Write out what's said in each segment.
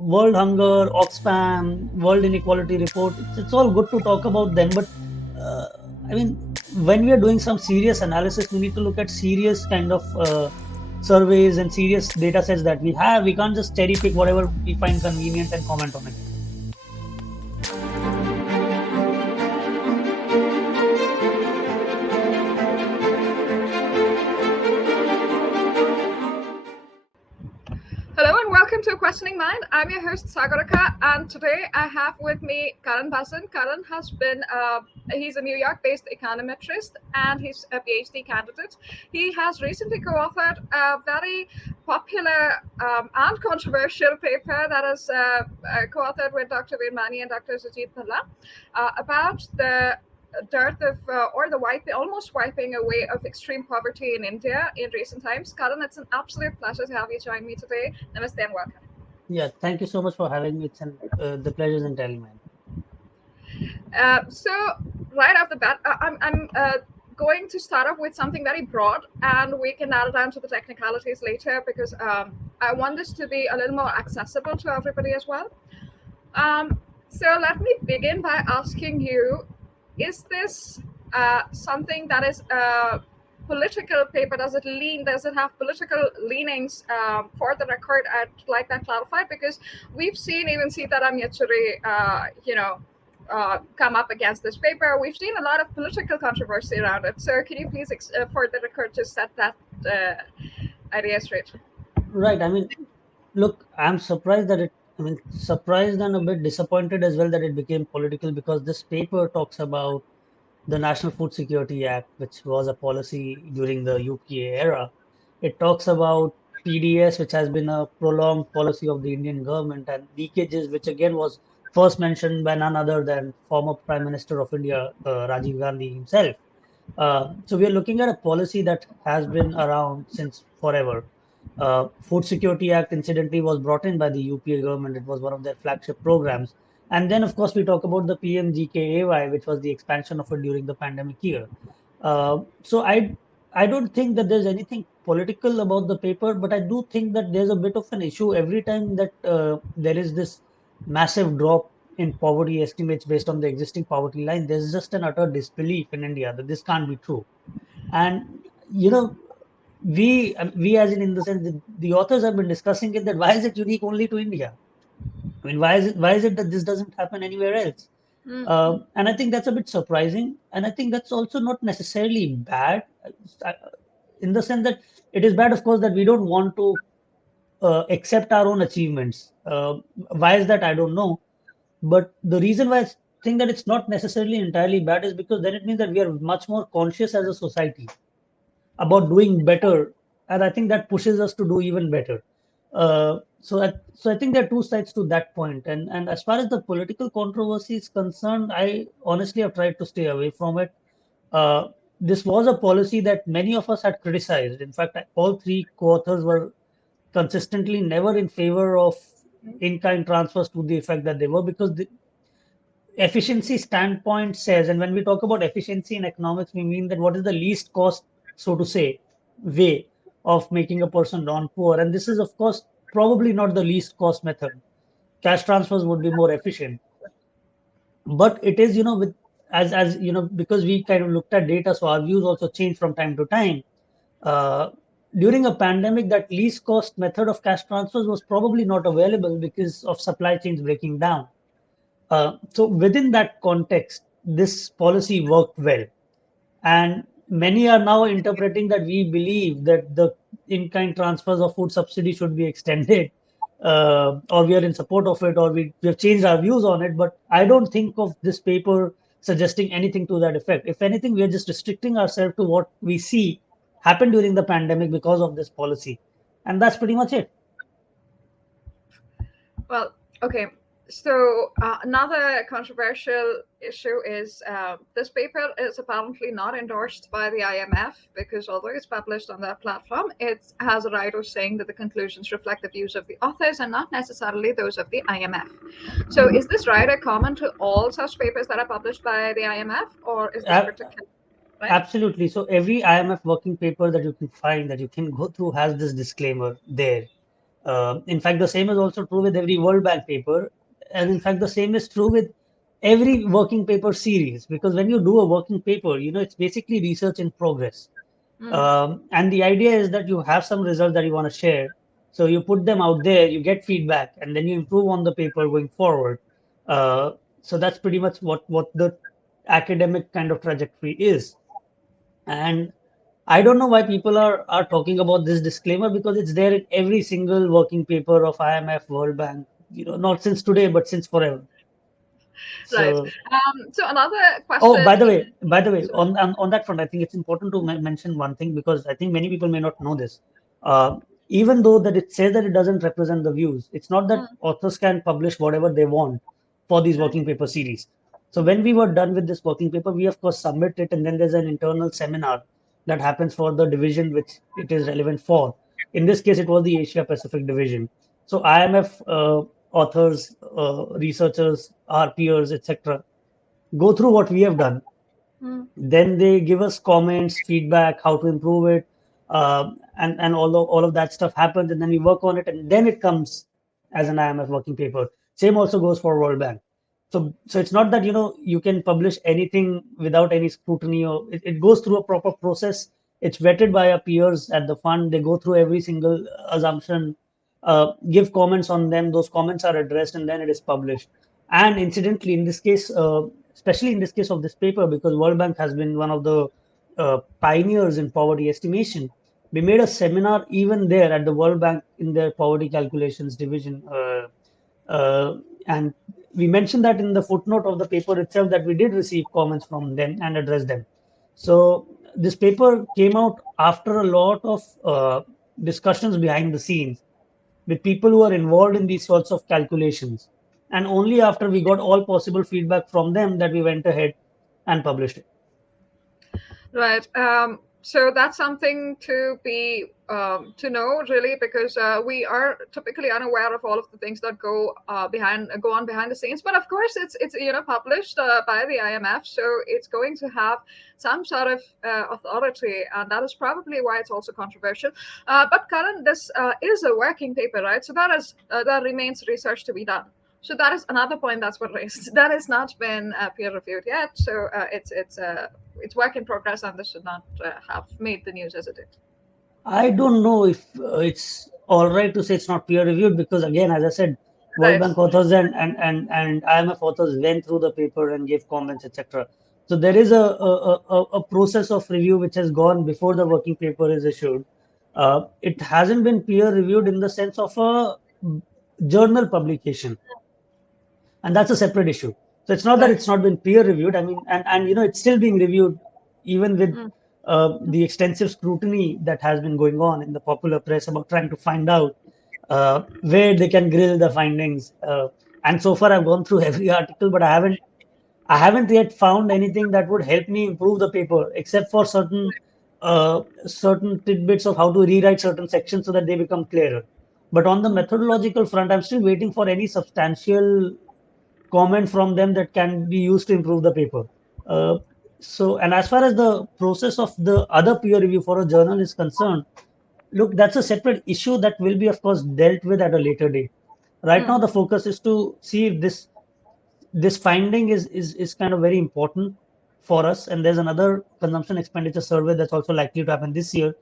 World Hunger, Oxfam, World Inequality Report, it's all good to talk about them, but uh, I mean, when we are doing some serious analysis, we need to look at serious kind of surveys and serious data sets that we have. We can't just cherry pick whatever we find convenient and comment on it. Hello and welcome to Questioning Mind. I'm your host Sagarika, and today I have with me Karan Bhasin. Karan has been, he's a New York-based econometrist and he's a PhD candidate. He has recently co-authored a very popular and controversial paper that is co-authored with Dr. Virmani and Dr. Surjit Bhalla about the dearth of or the almost wiping away of extreme poverty in India in recent times. Karan, it's an absolute pleasure to have you join me today. Namaste and welcome. Yeah, thank you so much for having me. The pleasure is entirely mine. So right off the bat, I'm going to start off with something very broad, and we can narrow down to the technicalities later because I want this to be a little more accessible to everybody as well. So let me begin by asking you, is this something that is a political paper? Does it have political leanings? For the record, I'd like that clarified because we've seen even Sitaram Yechuri, come up against this paper. We've seen a lot of political controversy around it. So can you please, for the record, just set that idea straight? Right. I mean, look, I'm surprised that surprised and a bit disappointed as well that it became political because this paper talks about the National Food Security Act, which was a policy during the UPA era. It talks about PDS, which has been a prolonged policy of the Indian government, and leakages, which again was first mentioned by none other than former Prime Minister of India, Rajiv Gandhi himself. So we are looking at a policy that has been around since forever. Food Security Act, incidentally, was brought in by the UPA government. It was one of their flagship programs. And then, of course, we talk about the PMGKAY, which was the expansion of it during the pandemic year. So I don't think that there's anything political about the paper, but I do think that there's a bit of an issue every time that there is this massive drop in poverty estimates based on the existing poverty line. There's just an utter disbelief in India that this can't be true. And you know, we as in the sense the authors have been discussing it that why is it unique only to India? I mean, why is it that this doesn't happen anywhere else? And I think that's a bit surprising, and I think that's also not necessarily bad, uh, in the sense that it is bad, of course, that we don't want to accept our own achievements. Why is that? I don't know. But the reason why I think that it's not necessarily entirely bad is because then it means that we are much more conscious as a society about doing better, and I think that pushes us to do even better. So I think there are two sides to that point, and as far as the political controversy is concerned, I honestly have tried to stay away from it. This was a policy that many of us had criticized. In fact, all three co-authors were consistently never in favor of in-kind transfers to the effect that they were, because the efficiency standpoint says, and when we talk about efficiency in economics, we mean that what is the least cost, so to say, way of making a person non-poor. And this is, of course, probably not the least cost method. Cash transfers would be more efficient. But it is, with as because we kind of looked at data, so our views also change from time to time. Uh, During a pandemic, that least cost method of cash transfers was probably not available because of supply chains breaking down. So within that context, this policy worked well. And many are now interpreting that we believe that the in-kind transfers of food subsidy should be extended, or we are in support of it, or we have changed our views on it. But I don't think of this paper suggesting anything to that effect. If anything, we are just restricting ourselves to what we see happen during the pandemic because of this policy. And that's pretty much it. Well, okay. So another controversial issue is this paper is apparently not endorsed by the IMF because although it's published on their platform, it has a right of saying that the conclusions reflect the views of the authors and not necessarily those of the IMF. So is this right common to all such papers that are published by the IMF, or is this A- particular? Right? Absolutely. So every IMF working paper that you can find, that you can go through, has this disclaimer there. In fact, the same is also true with every World Bank paper. And in fact, the same is true with every working paper series. Because when you do a working paper, it's basically research in progress. Mm. And the idea is that you have some results that you want to share. So you put them out there, you get feedback, and then you improve on the paper going forward. Uh, so that's pretty much what the academic kind of trajectory is. And I don't know why people are talking about this disclaimer because it's there in every single working paper of IMF, World Bank, not since today, but since forever. Right. So So another Oh, question. by the way, Sorry. on that front, I think it's important to mention one thing because I think many people may not know this. Even though that it says that it doesn't represent the views, it's not that Mm. authors can publish whatever they want for these Right. working paper series. So when we were done with this working paper, we of course submit it, and then there's an internal seminar that happens for the division which it is relevant for. In this case, it was the Asia Pacific division. So IMF authors, researchers, our peers, etc go through what we have done. Mm. Then they give us comments, feedback, how to improve it, and all of that stuff happens, and then we work on it, and then it comes as an IMF working paper. Same also goes for World Bank. So it's not that you can publish anything without any scrutiny, or it goes through a proper process. It's vetted by our peers at the fund. They go through every single assumption, give comments on them. Those comments are addressed, and then it is published. And incidentally, in this case, especially in this case of this paper, because World Bank has been one of the pioneers in poverty estimation, we made a seminar even there at the World Bank in their poverty calculations division. Uh, and we mentioned that in the footnote of the paper itself that we did receive comments from them and address them. So this paper came out after a lot of discussions behind the scenes with people who are involved in these sorts of calculations. And only after we got all possible feedback from them that we went ahead and published it. Right. So that's something to be to know really, because we are typically unaware of all of the things that go on behind the scenes. But of course, it's published by the IMF, so it's going to have some sort of authority, and that is probably why it's also controversial. But Karan, this is a working paper, right? So that remains research to be done. So that is another point that's been raised. That has not been peer reviewed yet. So it's work in progress, and this should not have made the news as it did. I don't know if it's all right to say it's not peer reviewed because, again, as I said, World Right. Bank authors and IMF authors went through the paper and gave comments, etc. So there is a process of review which has gone before the working paper is issued. It hasn't been peer reviewed in the sense of a journal publication, and that's a separate issue. So it's not that Right. it's not been peer reviewed. I mean, and it's still being reviewed, even with Mm. the extensive scrutiny that has been going on in the popular press about trying to find out where they can grill the findings. And so far, I've gone through every article, but I haven't yet found anything that would help me improve the paper, except for certain tidbits of how to rewrite certain sections so that they become clearer. But on the Mm. methodological front, I'm still waiting for any substantial comment from them that can be used to improve the paper. Uh, and as far as the process of the other peer review for a journal is concerned, look, that's a separate issue that will be, of course, dealt with at a later date. Right now, Mm. the focus is to see if this finding is kind of very important for us. And there's another consumption expenditure survey that's also likely to happen this year,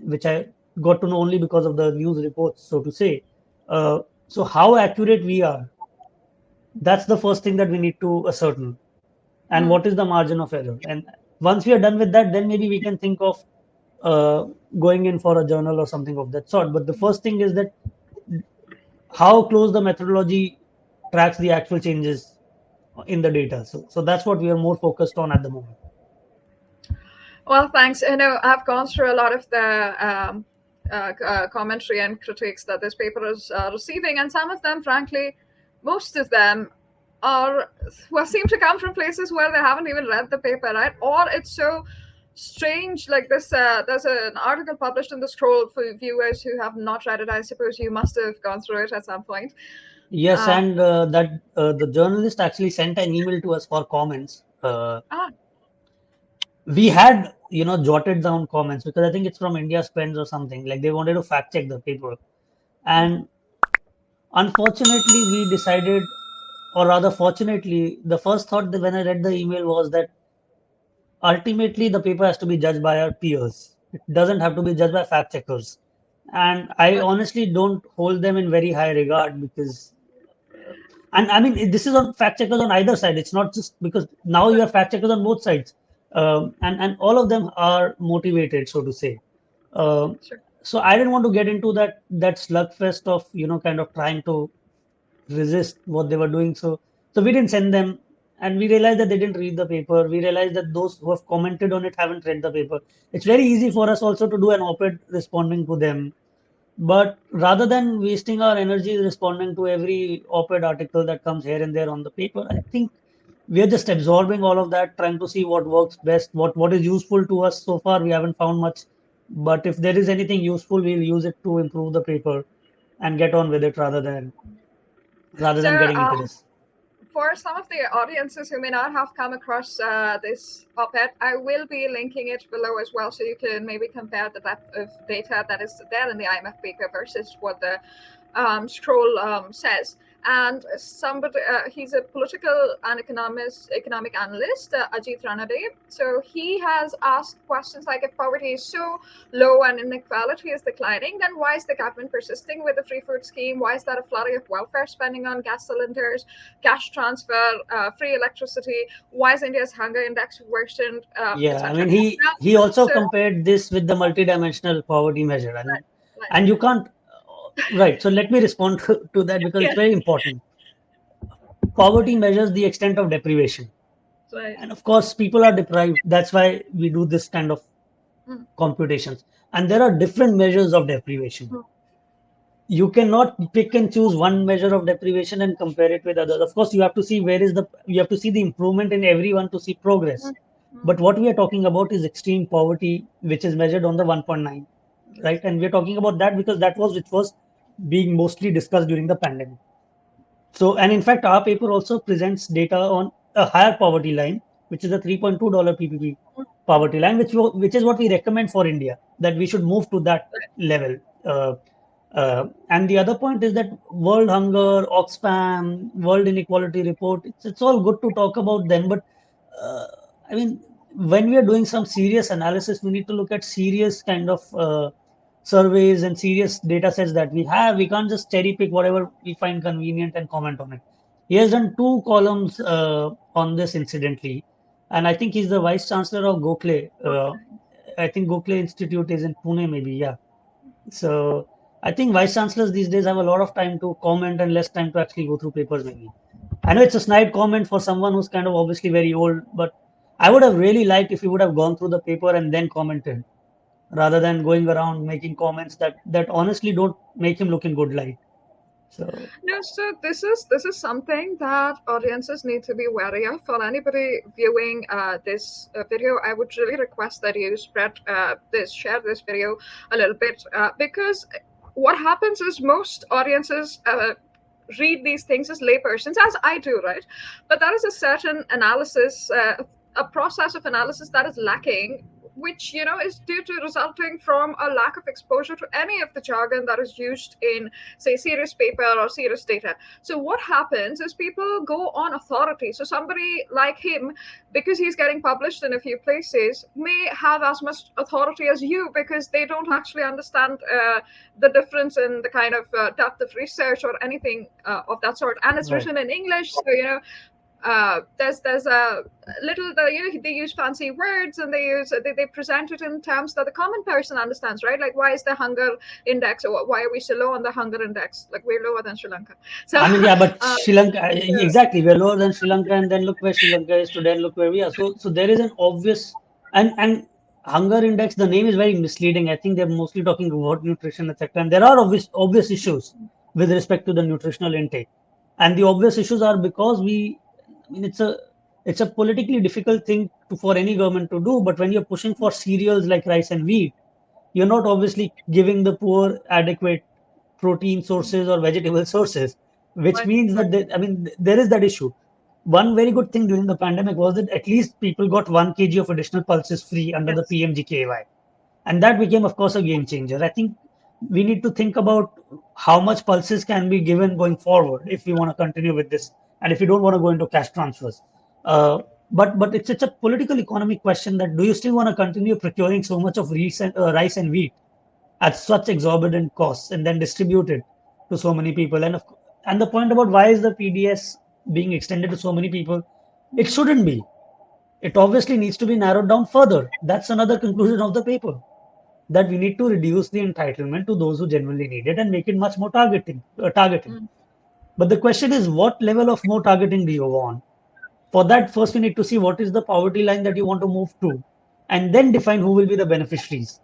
which I got to know only because of the news reports, so to say. So how accurate we are, that's the first thing that we need to ascertain. And Mm. what is the margin of error? And once we are done with that, then maybe we can think of uh, going in for a journal or something of that sort. But the first thing is that how close the methodology tracks the actual changes in the data. So that's what we are more focused on at the moment. Well, thanks. I've gone through a lot of the commentary and critiques that this paper is receiving, and some of them, frankly, most of them are well, seem to come from places where they haven't even read the paper, right? Or it's so strange, like this. There's an article published in the Scroll for viewers who have not read it. I suppose you must have gone through it at some point. Yes, Uh, and that the journalist actually sent an email to us for comments. ah, We had jotted down comments because I think it's from India Spends or something. Like they wanted to fact check the paper. And unfortunately, we decided, or rather, fortunately, the first thought that when I read the email was that ultimately the paper has to be judged by our peers. It doesn't have to be judged by fact checkers. And I honestly don't hold them in very high regard because, and I mean, this is on fact checkers on either side. It's not just because now you have fact checkers on both sides, and all of them are motivated, so to say. Um Sure. so I didn't want to get into that slugfest of kind of trying to resist what they were doing. So we didn't send them, and we realized that they didn't read the paper. We realized that those who have commented on it haven't read the paper. It's very easy for us also to do an op-ed responding to them, but rather than wasting our energy responding to every op-ed article that comes here and there on the paper, I think we are just absorbing all of that, trying to see what works best, what is useful to us. So far, we haven't found much, but if there is anything useful, we'll use it to improve the paper and get on with it rather So, than getting into this. for some of the audiences who may not have come across this op-ed, I will be linking it below as well, so you can maybe compare the depth of data that is there in the IMF paper versus what the scroll says. And somebody, he's a political and economic analyst, Ajit Ranade. So he has asked questions like, if poverty is so low and inequality is declining, then why is the government persisting with the free food scheme? Why is that a flurry of welfare spending on gas cylinders, cash transfer, free electricity? Why is India's hunger index worsened, Yeah, I etc.? mean he also So, compared this with the multidimensional poverty measure, right, right. and you can't. Right. So let me respond to that because it's Yeah, very important. Poverty measures the extent of deprivation, right. and of course, people are deprived. That's why we do this kind of Mm, computations. And there are different measures of deprivation. mm, You cannot pick and choose one measure of deprivation and compare it with others. Of course, you have to see the improvement in everyone to see progress. mm, mm. But what we are talking about is extreme poverty, which is measured on the 1.9, right? Yes. And we're talking about that because that was which was being mostly discussed during the pandemic. So, and in fact, our paper also presents data on a higher poverty line, which is a $3.2 PPP Mm, mm. poverty line, which is what we recommend for India, that we should move to that Right. level. And the other point is that World Hunger, Oxfam, World Inequality Report, it's all good to talk about them, but uh, I mean, when we are doing some serious analysis, we need to look at serious kind of surveys and serious data sets that we have. We can't just cherry pick whatever we find convenient and comment on it. He has done two columns on this incidentally, and I think he's the vice chancellor of Gokhale. Okay. I think Gokhale Institute is in Pune, maybe. Yeah. So I think vice chancellors these days have a lot of time to comment and less time to actually go through papers, maybe. I know it's a snide comment for someone who's kind of obviously very old, but I would have really liked if he would have gone through the paper and then commented rather than going around making comments that honestly don't make him look in good light. So No, so this is something that audiences need to be wary of. For anybody viewing this video, I would really request that you share this video a little bit, because what happens is most audiences read these things as laypersons, as I do, right? But that is a certain analysis, a process of analysis that is lacking, which is due to resulting from a lack of exposure to any of the jargon that is used in, say, serious paper or serious data. So what happens is people go on authority. So somebody like him, because he's getting published in a few places, may have as much authority as you because they don't actually understand the difference in the kind of depth of research or anything of that sort. And it's right. written in English, so there's a little they use fancy words, and they present it in terms that the common person understands, right? Like, why is the hunger index, or why are we so low on the hunger index? Like, we're lower than Sri Lanka. So I mean, yeah, but Sri Lanka, so exactly, we're lower than Sri Lanka, and then look where Sri Lanka is today, and look where we are. So there is an obvious and hunger index. The name is very misleading. I think they're mostly talking about nutrition, etc. And there are obvious issues with respect to the nutritional intake, and the obvious issues are because I mean, it's a politically difficult thing for any government to do. But when you're pushing for cereals like rice and wheat, you're not obviously giving the poor adequate protein sources or vegetable sources, which right, means right. that I mean there is that issue. One very good thing during the pandemic was that at least people got 1 kg of additional pulses free under the Yes. PMGKY, and that became, of course, a game changer. I think we need to think about how much pulses can be given going forward if we want to continue with this, and if we don't want to go into cash transfers. Uh, but it's a political economic question that do you still want to continue procuring so much of rice and wheat at such exorbitant costs and then distribute it to so many people? And the point about why is the PDS being extended to so many people? It shouldn't be. It obviously needs to be narrowed down further. That's another conclusion of the paper, that we need to reduce the entitlement to those who genuinely need it and make it much more targeted. Mm. But the question is, what level of more targeting do you want? For that, first we need to see what is the poverty line that you want to move to, and then define who will be the beneficiaries.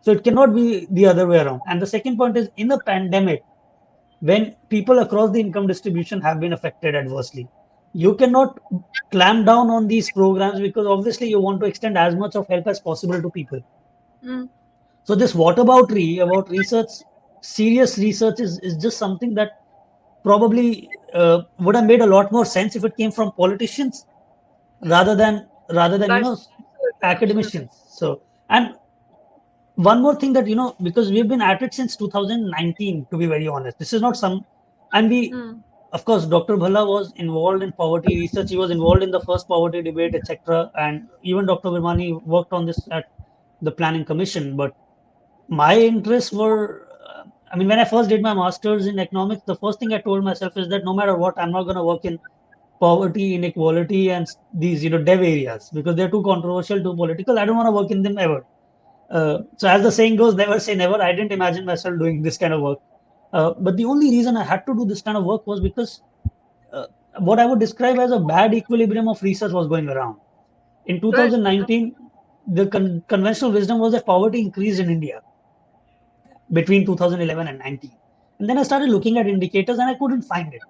So it cannot be the other way around. And the second point is, in a pandemic, when people across the income distribution have been affected adversely, you cannot clamp down on these programs because obviously you want to extend as much of help as possible to people. Mm. So this whataboutery about research, serious research, is just something that probably would have made a lot more sense if it came from politicians rather than That's absolutely, absolutely. academicians. So, and one more thing that because we've been at it since 2019, to be very honest. This is not some, and we, Mm. of course, Dr. Bhalla was involved in poverty research. He was involved in the first poverty debate, etc. And even Dr. Virmani worked on this at the Planning Commission. But my interests were, I mean, when I first did my master's in economics, the first thing I told myself is that no matter what, I'm not going to work in poverty, inequality, and these, dev areas because they're too controversial, too political. I don't want to work in them ever. So as the saying goes, never say never. I didn't imagine myself doing this kind of work. But the only reason I had to do this kind of work was because uh, what I would describe as a bad equilibrium of research was going around. In Right. 2019, the conventional wisdom was that poverty increased in India between 2011 and 19. And then I started looking at indicators and I couldn't find it.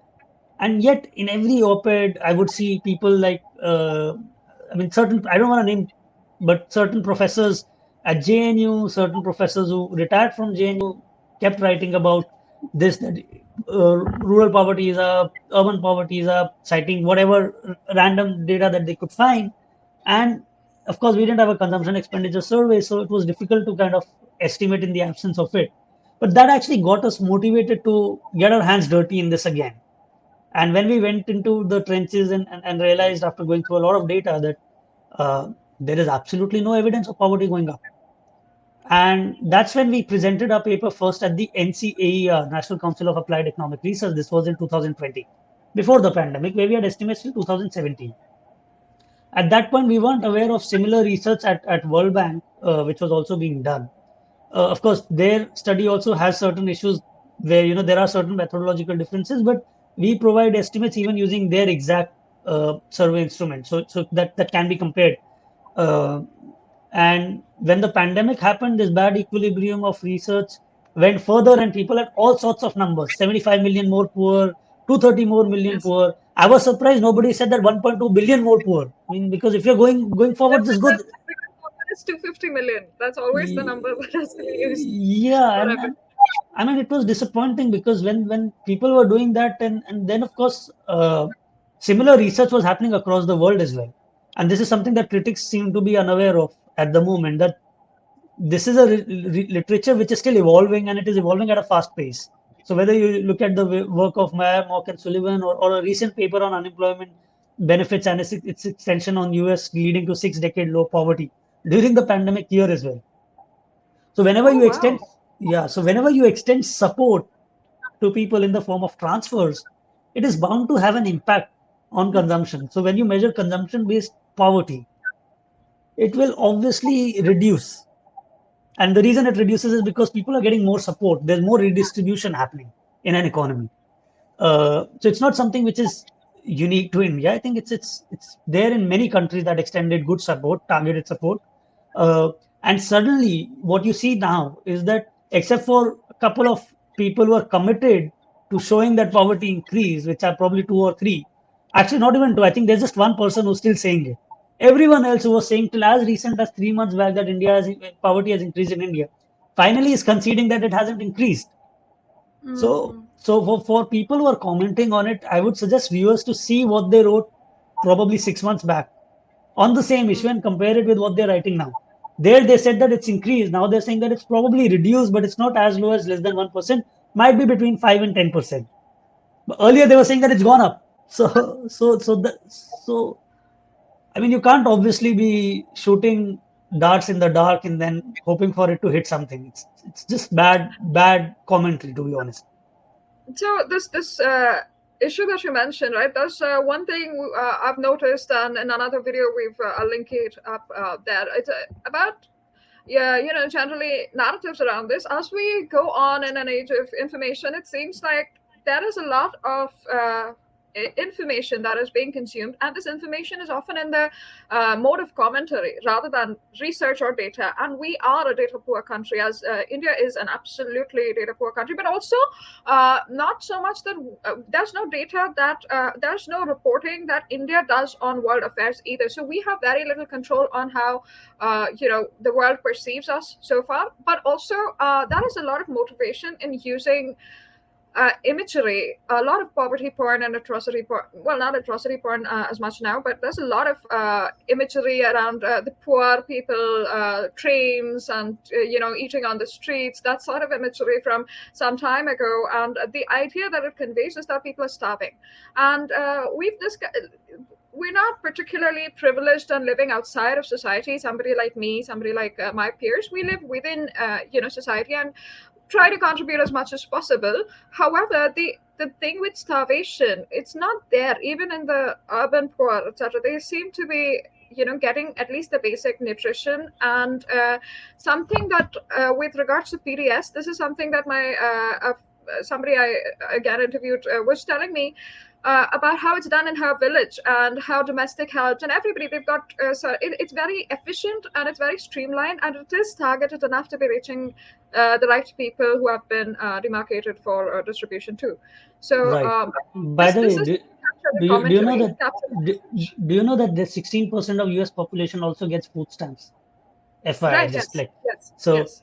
And yet, in every op-ed, I would see people like, I mean, certain, I don't want to name, but certain professors at JNU, certain professors who retired from JNU kept writing about this, that rural poverty is up, urban poverty is up, citing whatever random data that they could find. And of course, we didn't have a consumption expenditure survey, so it was difficult to kind of estimate in the absence of it. But that actually got us motivated to get our hands dirty in this again. And when we went into the trenches and realized after going through a lot of data that there is absolutely no evidence of poverty going up. And that's when we presented our paper first at the NCAER, National Council of Applied Economic Research. This was in 2020, before the pandemic, where we had estimates till 2017. At that point, we weren't aware of similar research at World Bank, which was also being done. Of course, their study also has certain issues where there are certain methodological differences, but we provide estimates even using their exact survey instrument, so that can be compared. Uh, and when the pandemic happened, this bad equilibrium of research went further, and people had all sorts of numbers: 75 million more poor, 230 more million Yes. poor. I was surprised nobody said that 1.2 billion more poor. I mean, because if you're going forward, this good. Because number is 250 million. That's always the number that has to be used Yeah, for and everything. I mean, it was disappointing because when people were doing that, and then of course, similar research was happening across the world as well. And this is something that critics seem to be unaware of at the moment. That this is a literature which is still evolving, and it is evolving at a fast pace. So whether you look at the work of Meyer, Mock, and Sullivan, or a recent paper on unemployment benefits and its extension on US leading to 6-decade low poverty during the pandemic year as well. So whenever Oh, you extend, wow. yeah, so whenever you extend support to people in the form of transfers, it is bound to have an impact on consumption. So when you measure consumption-based poverty, it will obviously reduce. And the reason it reduces is because people are getting more support. There's more redistribution happening in an economy. So it's not something which is unique to India. I think it's there in many countries that extended good support, targeted support. Uh, and suddenly, what you see now is that except for a couple of people who are committed to showing that poverty increase, which are probably two or three, actually not even two. I think there's just one person who's still saying it. Everyone else who was saying till as recent as 3 months back that poverty has increased in India, finally is conceding that it hasn't increased. So, Mm. for people who are commenting on it, I would suggest viewers to see what they wrote probably 6 months back on the same issue Mm. and compare it with what they're writing now. There they said that it's increased. Now they're saying that it's probably reduced, but it's not as low as less than 1%. Might be between 5 and 10%. But earlier they were saying that it's gone up. So I mean, you can't obviously be shooting darts in the dark and then hoping for it to hit something. It's just bad commentary, to be honest. So this issue that you mentioned, right? There's one thing I've noticed, and in another video we've I'll link it up there. It's about, yeah, generally narratives around this. As we go on in an age of information, it seems like there is a lot of information that is being consumed, and this information is often in the mode of commentary rather than research or data. And we are a data poor country, as India is an absolutely data poor country, but also not so much that there's no data that there's no reporting that India does on world affairs either. So we have very little control on how the world perceives us so far. But also there is a lot of motivation in using imagery, a lot of poverty porn and atrocity porn. Well, not atrocity porn as much now, but there's a lot of imagery around the poor people, trains, and eating on the streets. That sort of imagery from some time ago, and the idea that it conveys is that people are starving, and we're not particularly privileged and living outside of society. Somebody like me, somebody like my peers, we live within society and try to contribute as much as possible. However, the thing with starvation, it's not there even in the urban poor, etc. They seem to be getting at least the basic nutrition. And something that with regards to PDS, this is something that my somebody I again interviewed was telling me about how it's done in her village and how domestic helps and everybody, they've got it's very efficient and it's very streamlined, and it is targeted enough to be reaching the right people who have been demarcated for distribution too. So Right. By the this way, is captured in do you know commentary, that captured in do, speech. do you know that the 16% of US population also gets food stamps? FYI, Right, just yes, like yes, so yes,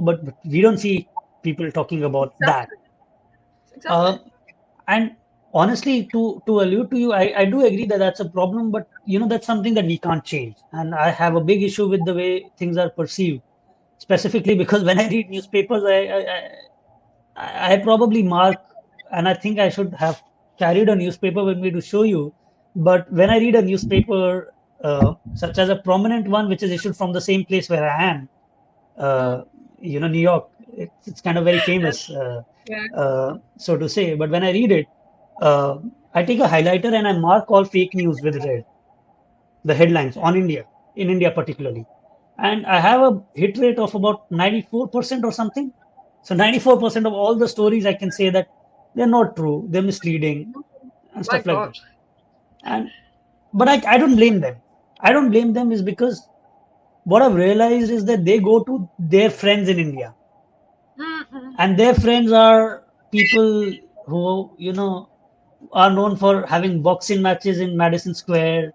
but we don't see people talking about that. exactly, exactly. Uh, and honestly, to allude to you, I do agree that that's a problem, but that's something that we can't change. And I have a big issue with the way things are perceived, specifically because when I read newspapers, I probably mark, and I think I should have carried a newspaper with me to show you. But when I read a newspaper, such as a prominent one, which is issued from the same place where I am, Mm. uh, New York, it's kind of very Yes, famous, yeah. so to say. But when I read it, uh, I take a highlighter and I mark all fake news with red, the headlines on India, in India particularly. And I have a hit rate of about 94% or something. So 94% of all the stories I can say that they're not true, they're misleading and My stuff like that. God. And but I don't blame them. I don't blame them is because what I've realized is that they go to their friends in India, Mm-mm. and their friends are people who are known for having boxing matches in Madison Square,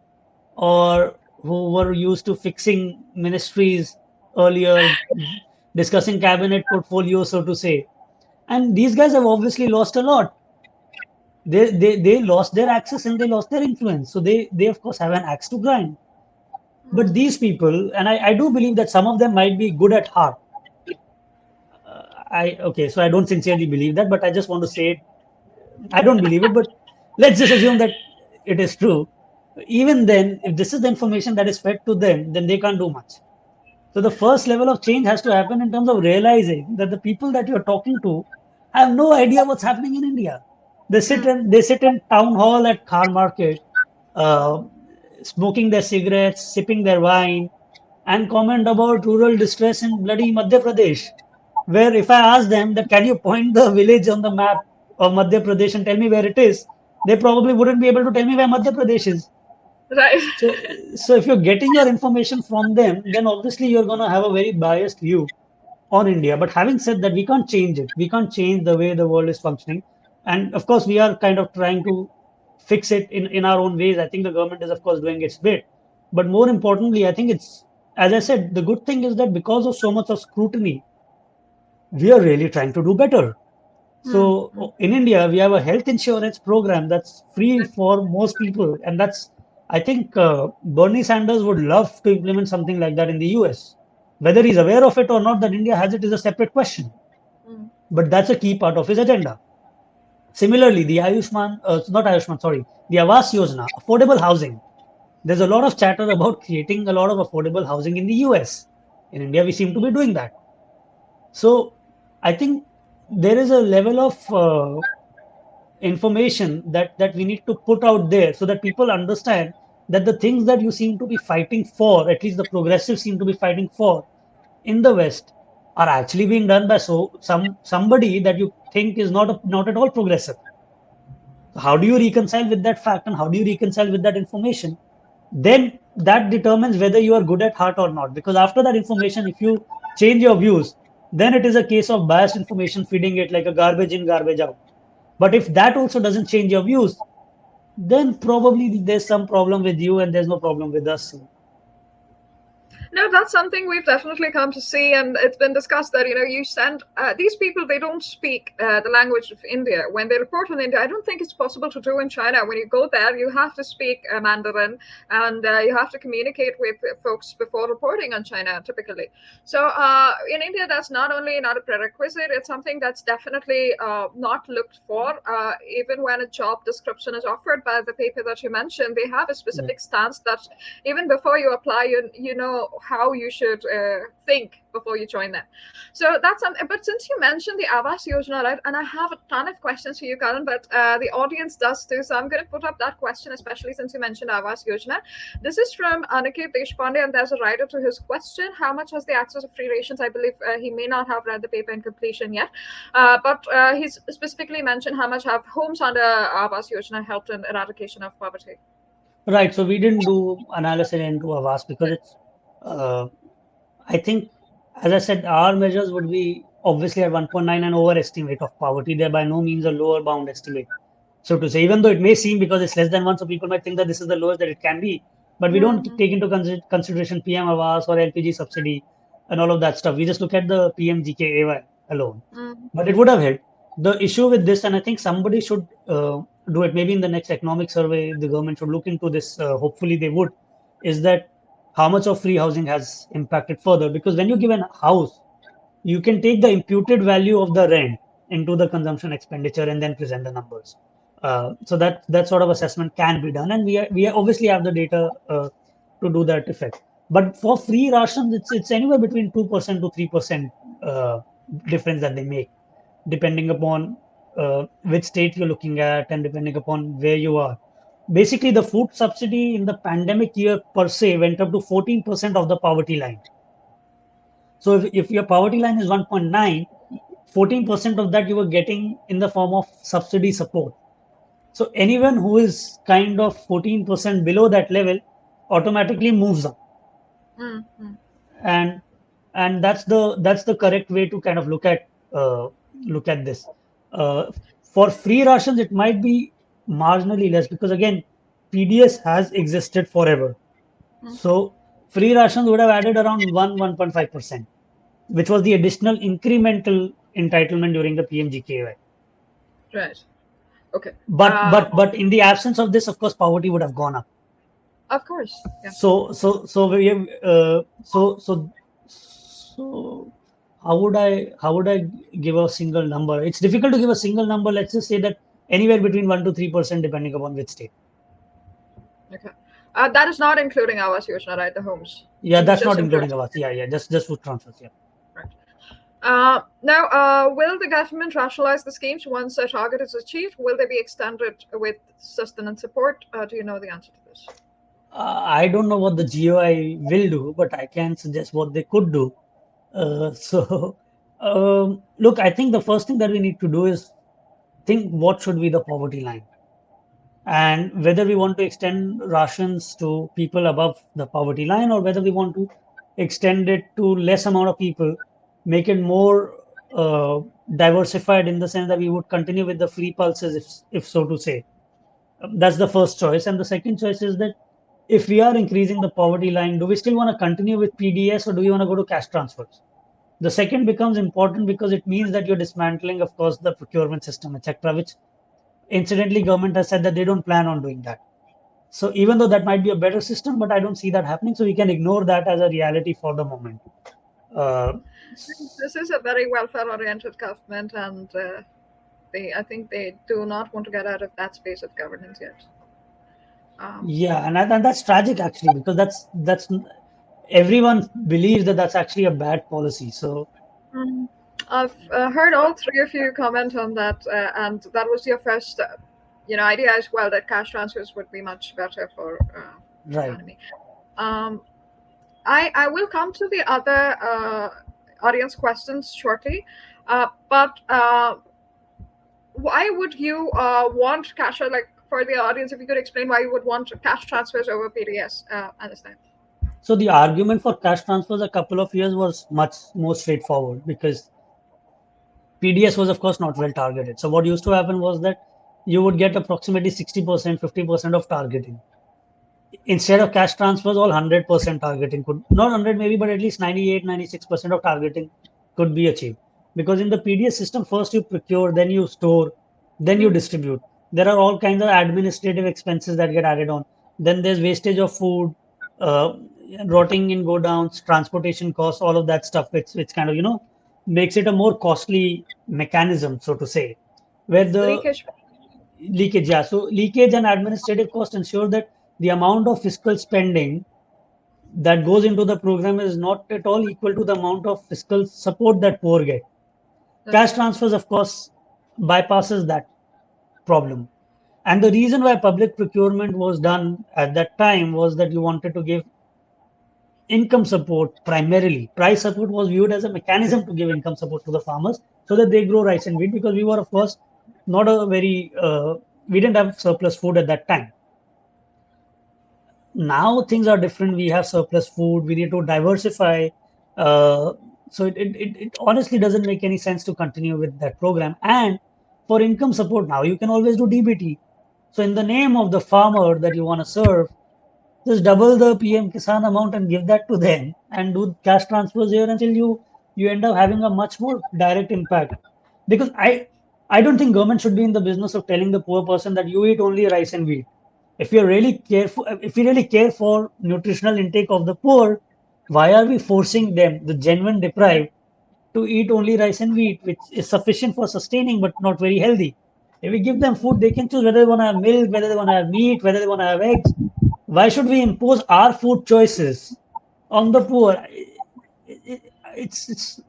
or who were used to fixing ministries earlier, discussing cabinet portfolio, so to say. And these guys have obviously lost a lot. They lost their access and they lost their influence. So they of course have an axe to grind. But these people, and I do believe that some of them might be good at heart. So I don't sincerely believe that, but I just want to say it. I don't believe it, but let's just assume that it is true. Even then, if this is the information that is fed to them, then they can't do much. So the first level of change has to happen in terms of realizing that the people that you're talking to have no idea what's happening in India. They sit in town hall at Khan Market, uh, smoking their cigarettes, sipping their wine, and comment about rural distress in bloody Madhya Pradesh. Where if I ask them that can you point the village on the map of Madhya Pradesh and tell me where it is, they probably wouldn't be able to tell me where Madhya Pradesh is. Right. So, so if you're getting your information from them, then obviously you're going to have a very biased view on India. But having said that, we can't change it. We can't change the way the world is functioning. And of course, we are kind of trying to fix it in our own ways. I think the government is, of course, doing its bit. But more importantly, I think as I said, the good thing is that because of so much of scrutiny, we are really trying to do better. So in India, we have a health insurance program that's free for most people, and that's I think Bernie Sanders would love to implement something like that in the US. Whether he's aware of it or not, that India has it is a separate question. Mm. But that's a key part of his agenda. Similarly, the not Ayushman, sorry, the Awas Yojana, affordable housing. There's a lot of chatter about creating a lot of affordable housing in the US. In India, we seem to be doing that. So I think there is a level of information that we need to put out there so that people understand that the things that you seem to be fighting for, at least the progressives seem to be fighting for in the West, are actually being done by somebody that you think is not at all progressive. So how do you reconcile with that fact and how do you reconcile with that information? Then that determines whether you are good at heart or not. Because after that information, if you change your views, then it is a case of biased information feeding it like a garbage in, garbage out. But if that also doesn't change your views, then probably there's some problem with you and there's no problem with us. No, that's something we've definitely come to see, and it's been discussed that you send these people. They don't speak the language of India. When they report on India, I don't think it's possible to do in China. When you go there, you have to speak Mandarin, and you have to communicate with folks before reporting on China, typically. So in India, that's not only not a prerequisite; it's something that's definitely not looked for. Even when a job description is offered by the paper that you mentioned, they have a Yeah. specific stance that even before you apply, you know how you should think before you join them. So that's something. But since you mentioned the Awas Yojana, right, and I have a ton of questions for you, Karan, but the audience does too. So I'm going to put up that question, especially since you mentioned Awas Yojana. This is from Aniket Deshpande, and there's a writer to his question. How much has the access of free rations? I believe he may not have read the paper in completion yet, but he's specifically mentioned how much have homes under Awas Yojana helped in eradication of poverty. Right. So we didn't do analysis into Avast because it's, uh, I think, as I said, our measures would be obviously at 1.9 an overestimate of poverty. They're by no means a lower bound estimate. So to say, even though it may seem because it's less than one, so people might think that this is the lowest that it can be, but we don't Mm-hmm. take into consideration PM Awas or LPG subsidy and all of that stuff. We just look at the PMGKAY alone. But it would have helped. The issue with this, and I think somebody should do it, maybe in the next economic survey, the government should look into this, hopefully they would, is that how much of free housing has impacted further. Because when you give a house, you can take the imputed value of the rent into the consumption expenditure and then present the numbers. So that sort of assessment can be done, and we obviously have the data to do that effect. But for free rations, it's anywhere between 2% to 3% difference that they make, depending upon which state you're looking at and depending upon where you are. Basically, the food subsidy in the pandemic year per se went up to 14% of the poverty line. So if your poverty line is 1.9, 14% of that you were getting in the form of subsidy support. So anyone who is kind of 14% below that level automatically moves up. Mm-hmm. And that's the correct way to kind of uh, look at this. For free rations, it might be marginally less because again, PDS has existed forever. So free rations would have added around 1.5%, which was the additional incremental entitlement during the PMGKY. Right. Okay. But in the absence of this, of course, poverty would have gone up. Of course. Yeah. So we have, so how would I give a single number? It's difficult to give a single number. Let's just say that anywhere between 1 to 3% depending upon which state. Okay. That is not including Awas Yojana, right? The homes. Yeah, This is that's just not including. including Awas. Yeah, just food transfers. Yeah. Right. Now, will the government rationalize the schemes once a target is achieved? Will they be extended with sustenance support? Do you know the answer to this? I don't know what the GOI will do, but I can suggest what they could do. So, look, I think the first thing that we need to do is think what should be the poverty line and whether we want to extend rations to people above the poverty line or whether we want to extend it to less amount of people, make it more diversified in the sense that we would continue with the free pulses, if so to say. That's the first choice. And the second choice is that if we are increasing the poverty line, do we still want to continue with PDS or do we want to go to cash transfers? The second becomes important because it means that you're dismantling, of course, the procurement system, etc., which incidentally government has said that they don't plan on doing that. So even though that might be a better system, but I don't see that happening. So we can ignore that as a reality for the moment. Uh, This is a very welfare-oriented government, and I think they do not want to get out of that space of governance yet. Um, yeah, and that's tragic actually, because that's everyone believes that that's actually a bad policy. So mm, I've heard all three of you comment on that, and that was your first, idea as well, that cash transfers would be much better for the right. economy. Um, I will come to the other audience questions shortly, but why would you want cash, like for the audience, if you could explain why you would want cash transfers over PDS at this time? So the argument for cash transfers a couple of years was much more straightforward because PDS was of course not well targeted. So what used to happen was that you would get approximately 60%, 50% of targeting. Instead of cash transfers, all 100% targeting could, not 100 maybe, but at least 98, 96% of targeting could be achieved. Because in the PDS system, first you procure, then you store, then you Mm, distribute. There are all kinds of administrative expenses that get added on. Then there's wastage of food, uh, rotting in go downs, transportation costs, all of that stuff, which kind of, makes it a more costly mechanism, so to say, where the leakage. leakage, yeah. So leakage and administrative cost ensure that the amount of fiscal spending that goes into the program is not at all equal to the amount of fiscal support that poor get. Cash Okay. transfers, of course, bypasses that problem. And the reason why public procurement was done at that time was that you wanted to give income support primarily. Price support was viewed as a mechanism to give income support to the farmers so that they grow rice and wheat, because we were, of course, not a very, we didn't have surplus food at that time. Now things are different. We have surplus food. We need to diversify. Uh, so it honestly doesn't make any sense to continue with that program. And for income support now, you can always do DBT. So in the name of the farmer that you want to serve, just double the PM Kisan amount and give that to them and do cash transfers here until you end up having a much more direct impact. Because I don't think government should be in the business of telling the poor person that you eat only rice and wheat. If you really care for, if we really care for nutritional intake of the poor, why are we forcing them, the genuine deprived, to eat only rice and wheat, which is sufficient for sustaining but not very healthy? If we give them food, they can choose whether they want to have milk, whether they want to have meat, whether they want to have eggs. Why should we impose our food choices on the poor? It's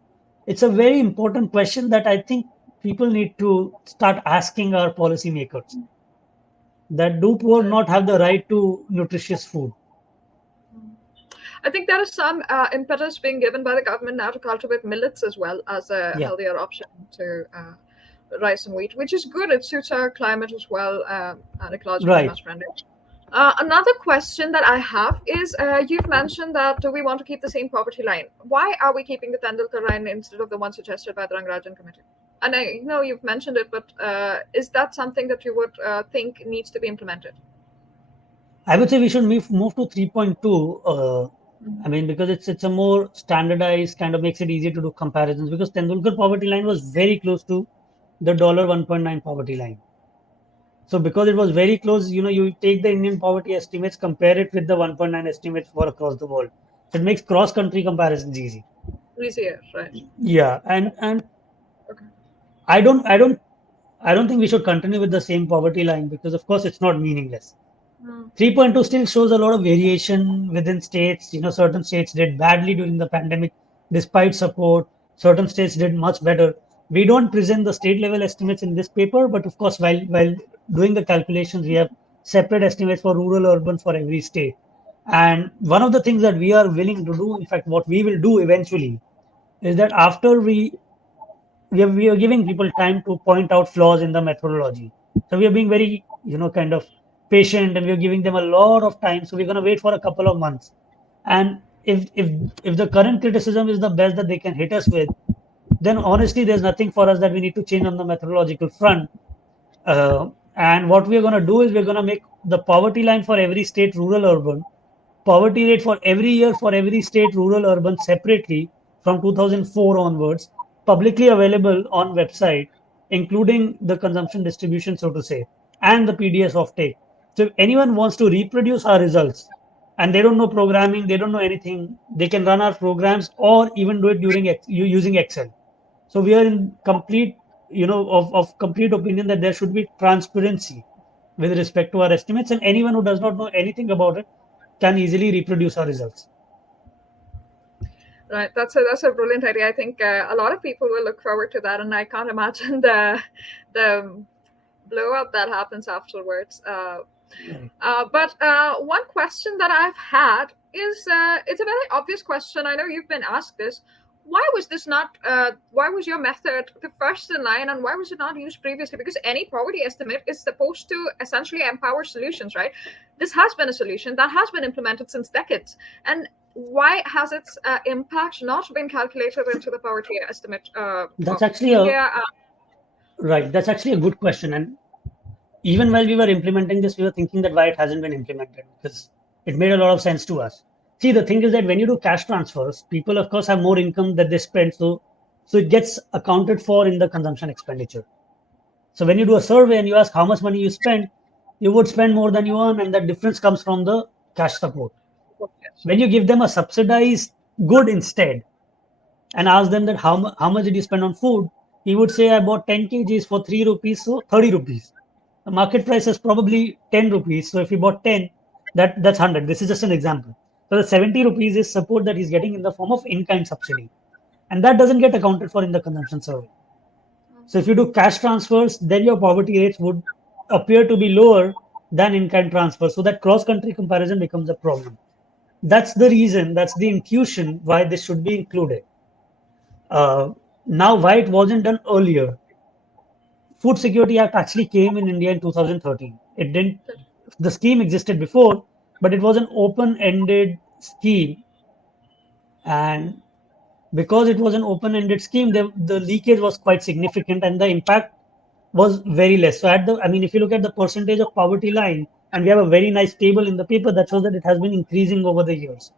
a very important question that I think people need to start asking our policymakers. That do poor not have the right to nutritious food? I think there is some impetus being given by the government now to cultivate millets as well as a Yeah, healthier option to rice and wheat, which is good. It suits our climate as well, and ecologically right. much friendly. Another question that I have is you've mentioned that we want to keep the same poverty line. Why are we keeping the Tendulkar line instead of the one suggested by the Rangarajan Committee? And I know you've mentioned it, but is that something that you would think needs to be implemented? I would say we should move to 3.2. I mean, because it's a more standardized, kind of makes it easier to do comparisons. Because Tendulkar poverty line was very close to the dollar 1.9 poverty line. So because it was very close, you take the Indian poverty estimates, compare it with the 1.9 estimates for across the world. So it makes cross-country comparisons easy. Easier, right? Yeah, and Okay. I don't I don't I don't think we should continue with the same poverty line because of course it's not meaningless. Mm. 3.2 still shows a lot of variation within states. Certain states did badly during the pandemic despite support. Certain states did much better. We don't present the state level estimates in this paper, but of course, while doing the calculations, we have separate estimates for rural, urban for every state. And one of the things that we are willing to do, in fact, what we will do eventually, is that after we are giving people time to point out flaws in the methodology. So we are being very, kind of patient, and we are giving them a lot of time. So we're going to wait for a couple of months. And if the current criticism is the best that they can hit us with, then honestly, there's nothing for us that we need to change on the methodological front. And what we're going to do is we're going to make the poverty line for every state, rural, urban, poverty rate for every year for every state, rural, urban, separately from 2004 onwards, publicly available on website, including the consumption distribution, so to say, and the PDS of take. So if anyone wants to reproduce our results and they don't know programming, they don't know anything, they can run our programs or even do it using Excel. So we are in complete, of complete opinion that there should be transparency with respect to our estimates, and anyone who does not know anything about it can easily reproduce our results. Right, that's a brilliant idea. I think a lot of people will look forward to that, and I can't imagine the blow up that happens afterwards. Right. But one question that I've had is it's a very obvious question. I know you've been asked this. Why was this not? Why was your method the first in line, and why was it not used previously? Because any poverty estimate is supposed to essentially empower solutions, right? This has been a solution that has been implemented since decades, and why has its impact not been calculated into the poverty estimate That's of actually a India? right. That's actually a good question. And even while we were implementing this, we were thinking that why it hasn't been implemented because it made a lot of sense to us. See, the thing is that when you do cash transfers, people of course have more income that they spend, so it gets accounted for in the consumption expenditure. So when you do a survey and you ask how much money you spend, you would spend more than you earn, and that difference comes from the cash support. Yes. When you give them a subsidized good instead and ask them that how much did you spend on food, he would say I bought 10 kgs for 3 rupees, so 30 rupees. The market price is probably 10 rupees. So if he bought 10, that's 100. This is just an example. So the 70 rupees is support that he's getting in the form of in-kind subsidy. And that doesn't get accounted for in the consumption survey. So if you do cash transfers, then your poverty rates would appear to be lower than in-kind transfers. So that cross-country comparison becomes a problem. That's the reason, that's the intuition why this should be included. Uh, Now, why it wasn't done earlier? Food Security Act actually came in India in 2013. It didn't. The scheme existed before, but it was an open-ended scheme, and because it was an open-ended scheme, the leakage was quite significant, and the impact was very less. So, I mean, if you look at the percentage of poverty line, and we have a very nice table in the paper that shows that it has been increasing over the years.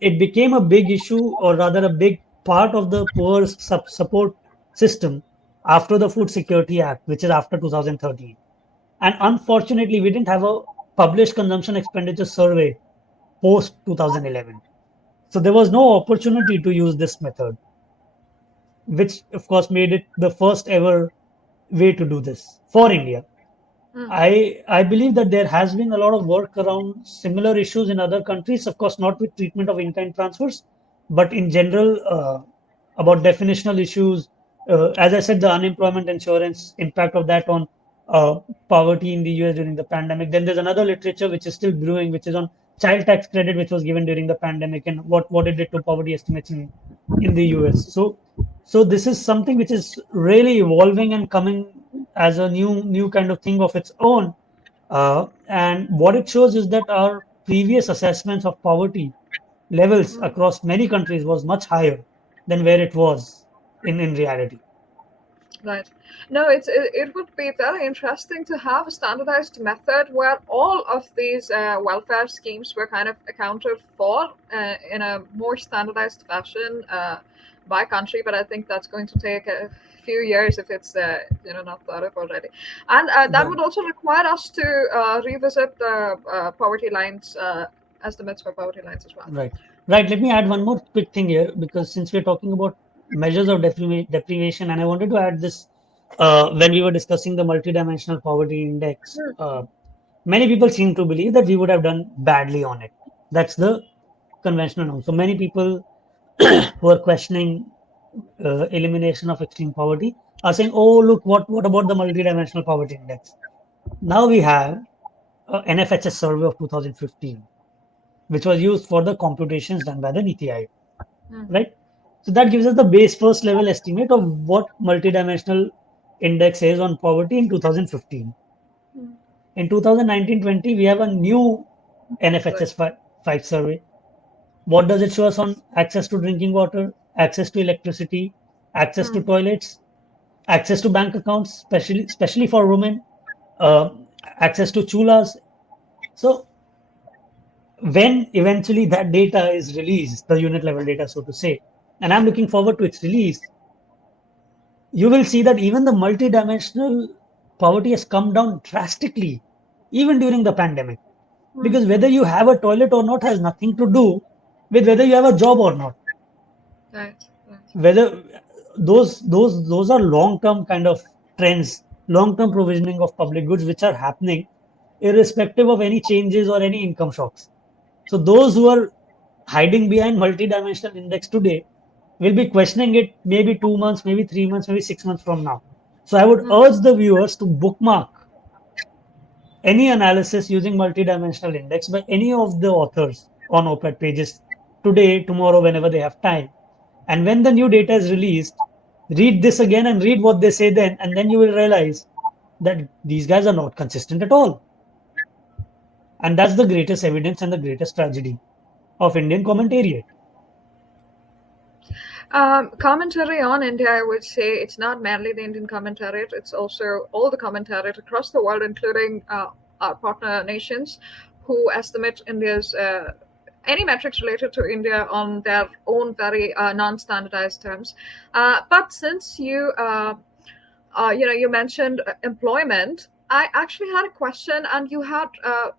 It became a big issue, or rather a big part of the poor support system after the Food Security Act, which is after 2013. And unfortunately, we didn't have a published consumption expenditure survey post 2011. So there was no opportunity to use this method, which of course made it the first ever way to do this for India. Mm. I believe that there has been a lot of work around similar issues in other countries, of course, not with treatment of in-kind transfers, but in general about definitional issues. As I said, the unemployment insurance impact of that on uh, poverty in the US during the pandemic. Then there's another literature which is still brewing, which is on child tax credit, which was given during the pandemic, and what it did to poverty estimates in the US. So this is something which is really evolving and coming as a new kind of thing of its own. And what it shows is that our previous assessments of poverty levels Mm. across many countries was much higher than where it was in reality. Right. No, it would be very interesting to have a standardized method where all of these welfare schemes were kind of accounted for in a more standardized fashion by country. But I think that's going to take a few years if it's not thought of already. And that Right, would also require us to revisit the poverty lines estimates for poverty lines as well. right, right. Let me add one more quick thing here because since we're talking about measures of deprivation, and I wanted to add this when we were discussing the multidimensional poverty index. Many people seem to believe that we would have done badly on it. That's the conventional norm. So many people who are questioning elimination of extreme poverty are saying, "Oh, look, what about the multidimensional poverty index?" Now we have NFHS survey of 2015, which was used for the computations done by the NITI Aayog, Mm. right? So that gives us the base first level estimate of what multidimensional index is on poverty in 2015. Mm. In 2019-20, we have a new Right. NFHS 5 survey. What does it show us on access to drinking water, access to electricity, access to Mm. toilets, access to bank accounts, especially for women, uh, access to chulas? So when eventually that data is released, the unit level data, so to say, and I'm looking forward to its release, you will see that even the multidimensional poverty has come down drastically even during the pandemic. Because Mm-hmm. whether you have a toilet or not has nothing to do with whether you have a job or not. Right. Right. Whether those are long-term kind of trends, long-term provisioning of public goods which are happening irrespective of any changes or any income shocks. So those who are hiding behind multidimensional index today will be questioning it maybe 2 months, maybe 3 months, maybe 6 months from now. So I would Mm. urge the viewers to bookmark any analysis using multidimensional index by any of the authors on op-ed pages today, tomorrow, whenever they have time. And when the new data is released, read this again and read what they say then, and then you will realize that these guys are not consistent at all. And that's the greatest evidence and the greatest tragedy of Indian commentariat. Commentary on India, I would say it's not merely the Indian commentariat, it's also all the commentariat across the world, including our partner nations who estimate India's any metrics related to India on their own very non-standardized terms. But since you mentioned employment. I actually had a question, and you had,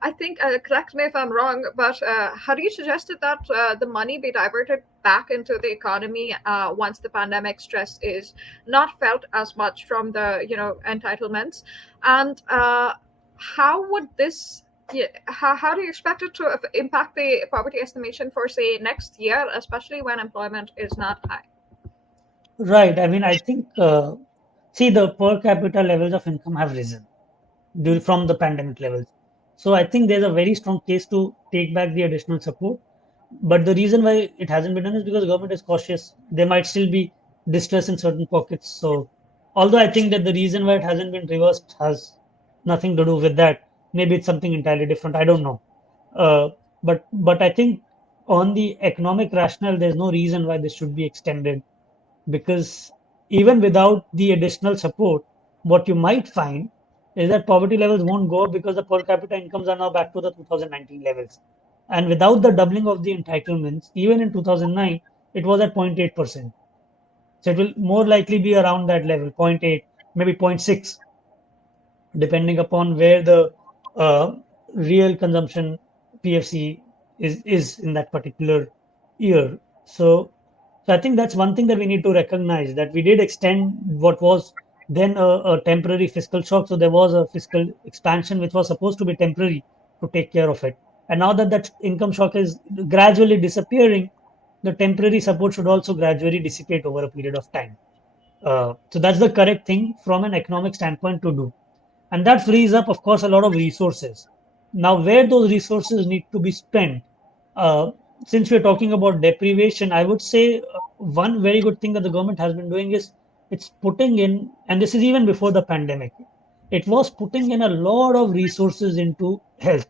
I think, correct me if I'm wrong, but had you suggested that the money be diverted back into the economy once the pandemic stress is not felt as much from the, entitlements, and how would this? Yeah, how do you expect it to impact the poverty estimation for, say, next year, especially when employment is not high? Right. I mean, I think, see, the per capita levels of income have risen from the pandemic levels. So I think there's a very strong case to take back the additional support. But the reason why it hasn't been done is because government is cautious. There might still be distress in certain pockets. So although I think that the reason why it hasn't been reversed has nothing to do with that, maybe it's something entirely different. I don't know. Uh, but I think on the economic rationale, there's no reason why this should be extended because even without the additional support, what you might find is that poverty levels won't go up because the per capita incomes are now back to the 2019 levels. And without the doubling of the entitlements, even in 2009, it was at 0.8%. So it will more likely be around that level, zero point 0.8, maybe zero point 0.6, depending upon where the uh, real consumption PFC is in that particular year. So I think that's one thing that we need to recognize that we did extend what was then a temporary fiscal shock. So there was a fiscal expansion which was supposed to be temporary to take care of it. And now that that income shock is gradually disappearing, the temporary support should also gradually dissipate over a period of time. So that's the correct thing from an economic standpoint to do. And that frees up, of course, a lot of resources. Now, where those resources need to be spent, uh, since we're talking about deprivation, I would say one very good thing that the government has been doing is it's putting in, and this is even before the pandemic, it was putting in a lot of resources into health.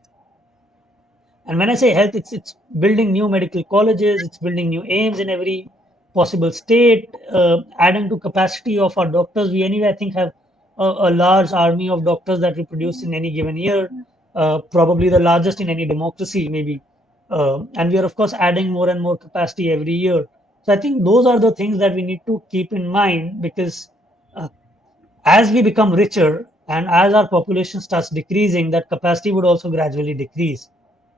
And when I say health, it's building new medical colleges, it's building new aims in every possible state, adding to capacity of our doctors. We anyway, I think, have a large army of doctors that we produce in any given year, probably the largest in any democracy, maybe. And we are, of course, adding more and more capacity every year. So I think those are the things that we need to keep in mind because uh, as we become richer and as our population starts decreasing, that capacity would also gradually decrease.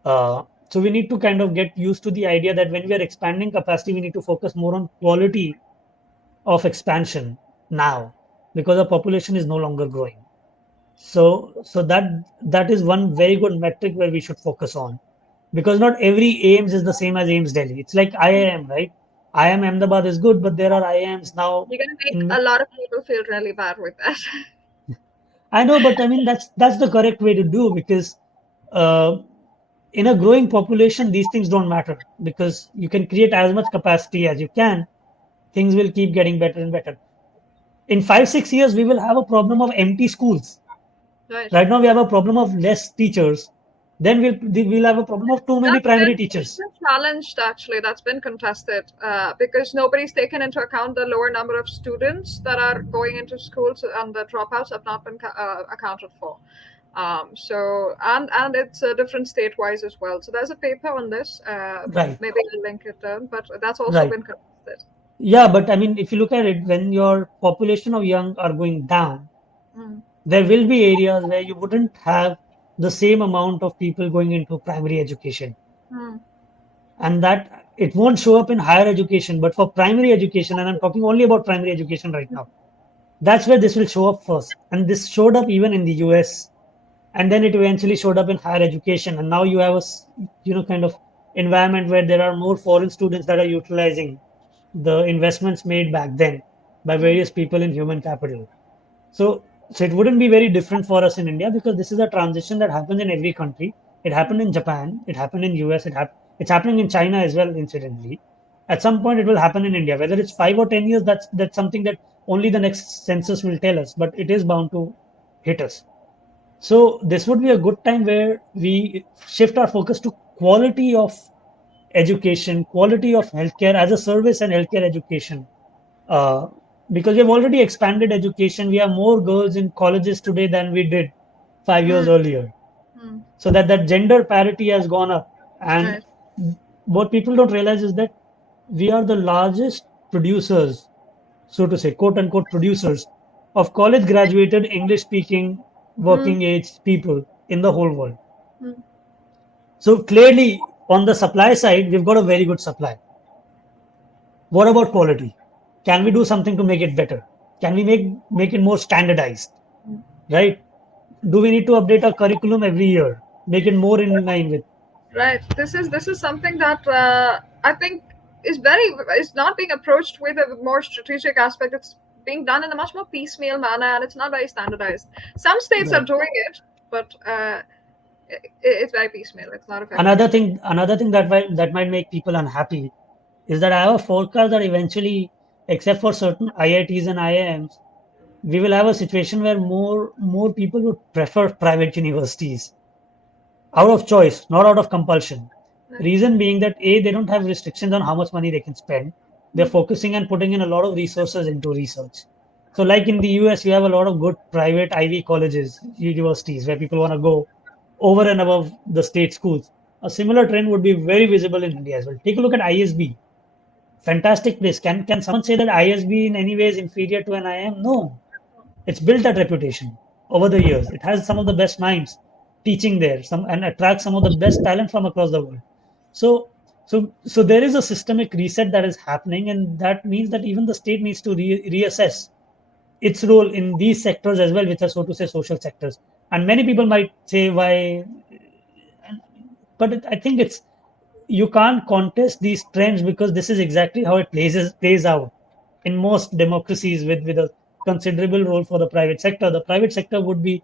So we need to kind of get used to the idea that when we are expanding capacity, we need to focus more on quality of expansion now because the population is no longer growing. So that is one very good metric where we should focus on because not every AIMS is the same as AIMS Delhi. It's like IIM, right? IIM Ahmedabad is good, but there are IIMs now You're going to make a in. lot of people feel really bad with that. I know, but I mean that's the correct way to do because uh, in a growing population, these things don't matter because you can create as much capacity as you can. Things will keep getting better and better. In 5, 6 years, we will have a problem of empty schools. Right. Right now, we have a problem of less teachers. Then we'll have a problem of too many primary That's teachers. been challenged, actually. That's been contested because nobody's taken into account the lower number of students that are going into schools, and the dropouts have not been accounted for. And it's different state-wise as well. So there's a paper on this. Right, Maybe I'll link it down, but that's also right. been contested. Yeah, but I mean, if you look at it, when your population of young are going down, Mm. there will be areas where you wouldn't have the same amount of people going into primary education. Mm. And that it won't show up in higher education, but for primary education, and I'm talking only about primary education right now, that's where this will show up first. And this showed up even in the US, and then it eventually showed up in higher education. And now you have kind of environment where there are more foreign students that are utilizing the investments made back then by Mm. various people in human capital. So it wouldn't be very different for us in India because this is a transition that happens in every country. It happened in Japan, it happened in US, it's happening in China as well, incidentally. At some point, it will happen in India. Whether it's 5 or 10 years, that's something that only the next census will tell us. But it is bound to hit us. So this would be a good time where we shift our focus to quality of education, quality of healthcare as a service and healthcare education. Uh, because we have already expanded education. We have more girls in colleges today than we did 5 years Mm. earlier. Mm. So that gender parity has gone up. And Right. what people don't realize is that we are the largest producers, so to say, quote unquote producers of college graduated English speaking Mm. working age people in the whole world. Mm. So clearly, on the supply side, we've got a very good supply. What about quality? Can we do something to make it better? Can we make it more standardized? Right? Do we need to update our curriculum every year? Make it more in line with. Right. This is something that I think is not being approached with a more strategic aspect. It's being done in a much more piecemeal manner, and it's not very standardized. Some states are Right. doing it, but it's very piecemeal. It's not effective. Another thing that might make people unhappy is that I have a forecast that eventually, except for certain IITs and IIMs, we will have a situation where more people would prefer private universities out of choice, not out of compulsion. Right. Reason being that A, they don't have restrictions on how much money they can spend. They're Mm. focusing and putting in a lot of resources into research. So, like in the US, you have a lot of good private Ivy colleges, universities, where people want to go over and above the state schools. A similar trend would be very visible in India as well. Take a look at ISB. Fantastic place. Can someone say that ISB in any way is inferior to an IIM? No. It's built that reputation over the years. It has some of the best minds teaching there, some and attracts some of the best talent from across the world. So, so there is a systemic reset that is happening, and that means that even the state needs to reassess its role in these sectors as well, which are so to say social sectors. And many people might say why, but I think it's you can't contest these trends because this is exactly how it plays out in most democracies with a considerable role for the private sector. The private sector would be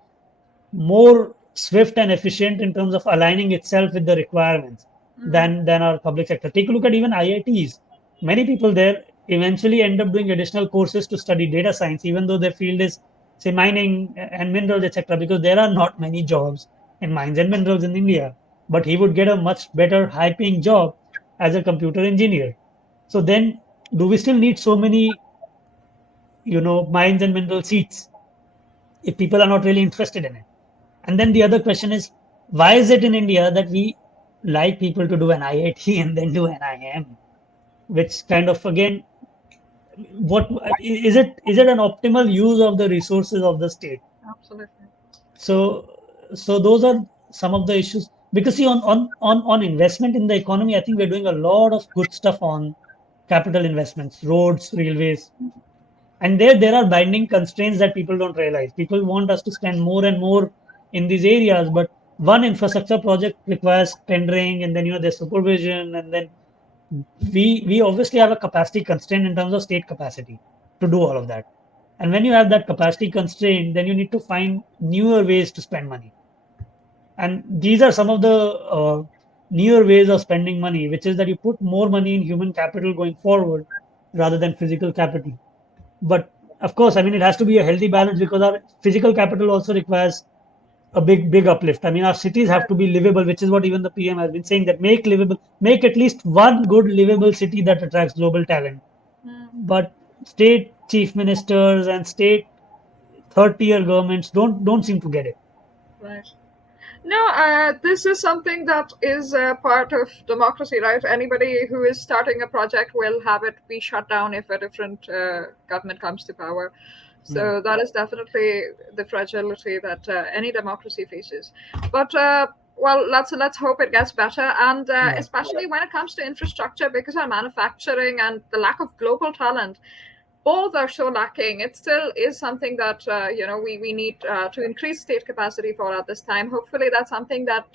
more swift and efficient in terms of aligning itself with the requirements Mm. than our public sector. Take a look at even IITs. Many people there eventually end up doing additional courses to study data science, even though their field is, say, mining and minerals, etc., because there are not many jobs in mines and minerals in India. But he would get a much better, high paying job as a computer engineer. So then, do we still need so many, mines and mineral seats if people are not really interested in it? And then the other question is, why is it in India that we like people to do an IIT and then do an IIM? Which kind of again, what is it an optimal use of the resources of the state? Absolutely. So those are some of the issues. Because see, on investment in the economy, I think we're doing a lot of good stuff on capital investments, roads, railways, and there are binding constraints that people don't realize. People want us to spend more and more in these areas, but one infrastructure project requires tendering, and then there's supervision, and then we obviously have a capacity constraint in terms of state capacity to do all of that. And when you have that capacity constraint, then you need to find newer ways to spend money. And these are some of the newer ways of spending money, which is that you put more money in human capital going forward rather than physical capital. But of course, I mean, it has to be a healthy balance because our physical capital also requires a big uplift. I mean, our cities have to be livable, which is what even the PM has been saying, that make at least one good livable city that attracts global talent. Mm. But state chief ministers and state third tier governments don't seem to get it. Right. No, this is something that is part of democracy, right? Anybody who is starting a project will have it be shut down if a different government comes to power. Hmm. So that is definitely the fragility that any democracy faces. But well, let's hope it gets better, and Yeah. especially when it comes to infrastructure, because our manufacturing and the lack of global talent, both are so lacking. It still is something that we need to increase state capacity for at this time. Hopefully, that's something that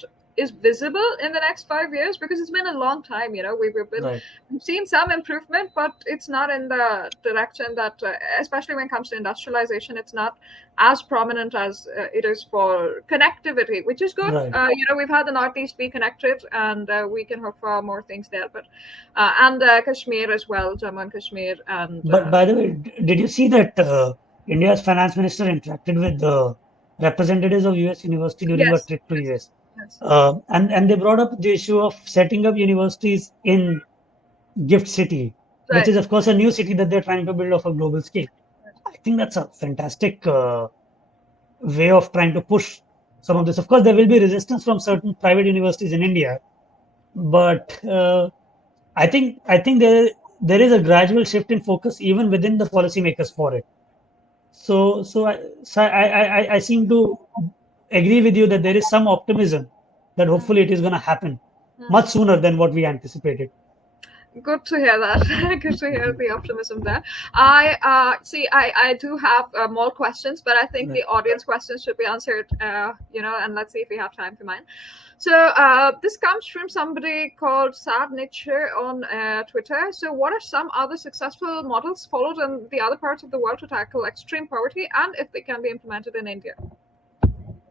is visible in the next 5 years, because it's been a long time. Right. We've seen some improvement, but it's not in the direction that, especially when it comes to industrialization, it's not as prominent as it is for connectivity, which is good. Right. We've had the Northeast be connected, and we can hope for more things there. But and Kashmir as well, Jammu and Kashmir, and But by the way, did you see that India's finance minister interacted with the representatives of US university during a yes, trip to yes, US? yes, And they brought up the issue of setting up universities in Gift City, which right. is of course a new city that they're trying to build off a global scale. I think that's a fantastic way of trying to push some of this. Of course, there will be resistance from certain private universities in India, but I think there is a gradual shift in focus even within the policymakers for it. So I seem to agree with you that there is some optimism that hopefully it is going to happen much sooner than what we anticipated. Good to hear that. Good to hear the optimism there. I see. I do have more questions, but I think Right. the audience questions should be answered. And let's see if we have time for mine. So this comes from somebody called Sad Nature on Twitter. So, what are some other successful models followed in the other parts of the world to tackle extreme poverty, and if they can be implemented in India?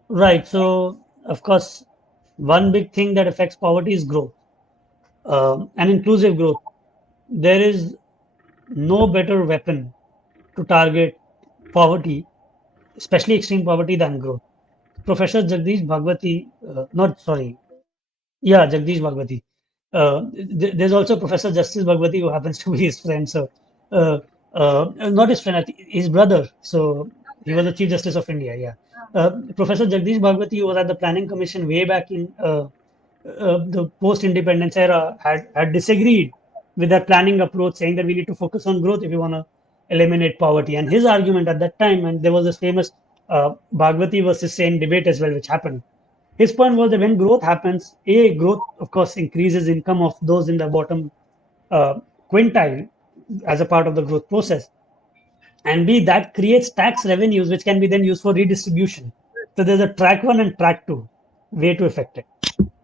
Right. So, of course, one big thing that affects poverty is growth, and inclusive growth. There is no better weapon to target poverty, especially extreme poverty, than growth. Professor Jagdish Bhagwati, not sorry, yeah, Jagdish Bhagwati. There's also Professor Justice Bhagwati who happens to be his friend. So, not his friend, I think his brother. So he was the Chief Justice of India. Yeah, Professor Jagdish Bhagwati, who was at the Planning Commission way back in the post-independence era, had disagreed with that planning approach, saying that we need to focus on growth if we want to eliminate poverty. And his argument at that time, and there was this famous Bhagwati versus Sen debate as well, which happened. His point was that when growth happens, growth of course increases income of those in the bottom uh, quintile as a part of the growth process, and B, that creates tax revenues which can be then used for redistribution. So there's a track one and track two way to affect it.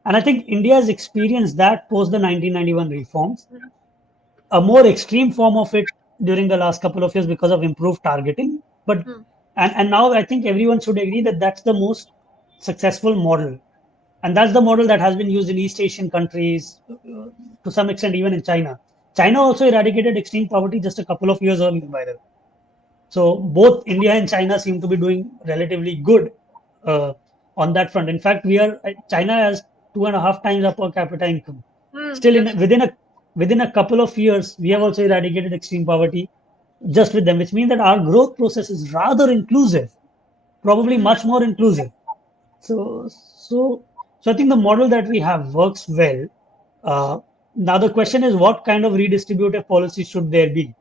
And I think India has experienced that post the 1991 reforms, a more extreme form of it during the last couple of years because of improved targeting. But and now I think everyone should agree that that's the most successful model, and that's the model that has been used in East Asian countries, to some extent even in China. China also eradicated extreme poverty just a couple of years earlier, by the way. So both India and China seem to be doing relatively good uh, on that front. In fact, China has 2.5 times our per capita income. Still, Yes. within a couple of years, we have also eradicated extreme poverty just with them, which means that our growth process is rather inclusive, probably much more inclusive. So, so, so I think the model that we have works well. Uh, Now the question is, what kind of redistributive policy should there be?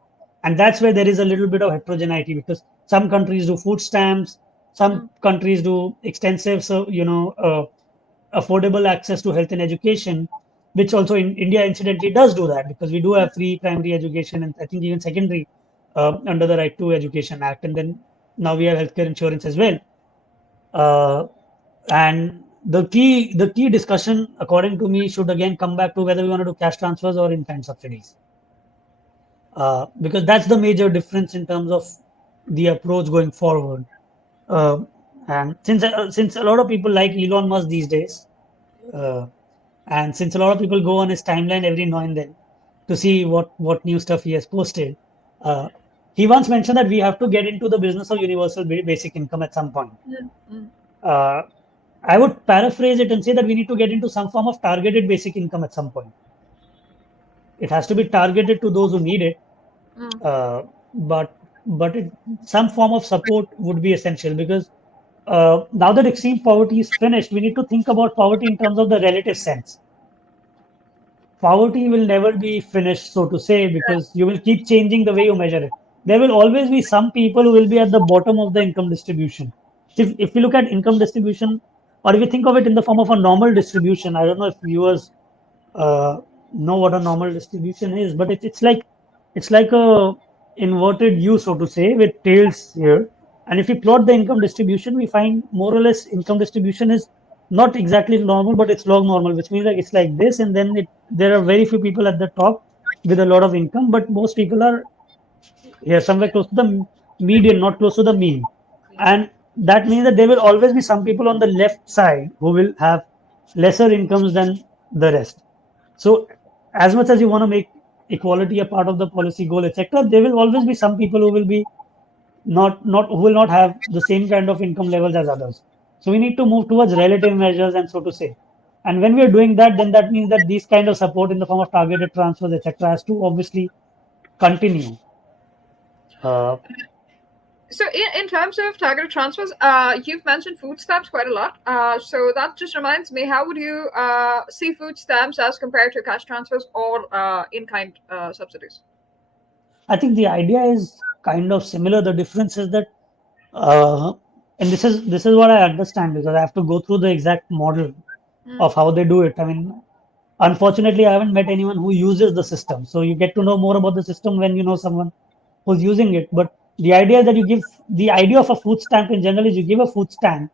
And that's where there is a little bit of heterogeneity, because some countries do food stamps, some countries do extensive, so affordable access to health and education, which also in India incidentally does do that, because we do have free primary education and I think even secondary under the Right to Education Act, and then now we have healthcare insurance as well. Uh, and the key discussion, according to me, should again come back to whether we want to do cash transfers or in-kind subsidies, because that's the major difference in terms of the approach going forward. Uh, and since a lot of people like Elon Musk these days, uh, and since a lot of people go on his timeline every now and then to see what new stuff he has posted, uh, he once mentioned that we have to get into the business of universal basic income at some point. Uh, I would paraphrase it and say that we need to get into some form of targeted basic income at some point. It has to be targeted to those who need it, uh, but some form of support would be essential, because now that extreme poverty is finished, we need to think about poverty in terms of the relative sense. Poverty will never be finished, so to say, because you will keep changing the way you measure it. there will always be some people who will be at the bottom of the income distribution. If you look at income distribution, or if you think of it in the form of a normal distribution, I don't know if viewers uh, know what a normal distribution is, but it's like a inverted U, so to say, with tails here. And if we plot the income distribution, we find more or less income distribution is not exactly normal, but it's log normal, which means like it's like this, and then there are very few people at the top with a lot of income, but most people are here somewhere close to the median, not close to the mean. And that means that there will always be some people on the left side who will have lesser incomes than the rest. So, as much as you want to make equality a part of the policy goal, etc., there will always be some people who will be not who will not have the same kind of income levels as others. So we need to move towards relative measures, and so to say. And when we are doing that, then that means that these kind of support in the form of targeted transfers, etc., has to obviously continue. Uh, So in terms of targeted transfers, you've mentioned food stamps quite a lot. So that just reminds me, how would you see food stamps as compared to cash transfers or in-kind subsidies? I think the idea is kind of similar. The difference is that, uh, and this is what I understand because I have to go through the exact model Mm. of how they do it. I mean, unfortunately, I haven't met anyone who uses the system. So you get to know more about the system when you know someone who's using it. But the idea is that you give the idea of a food stamp in general is you give a food stamp,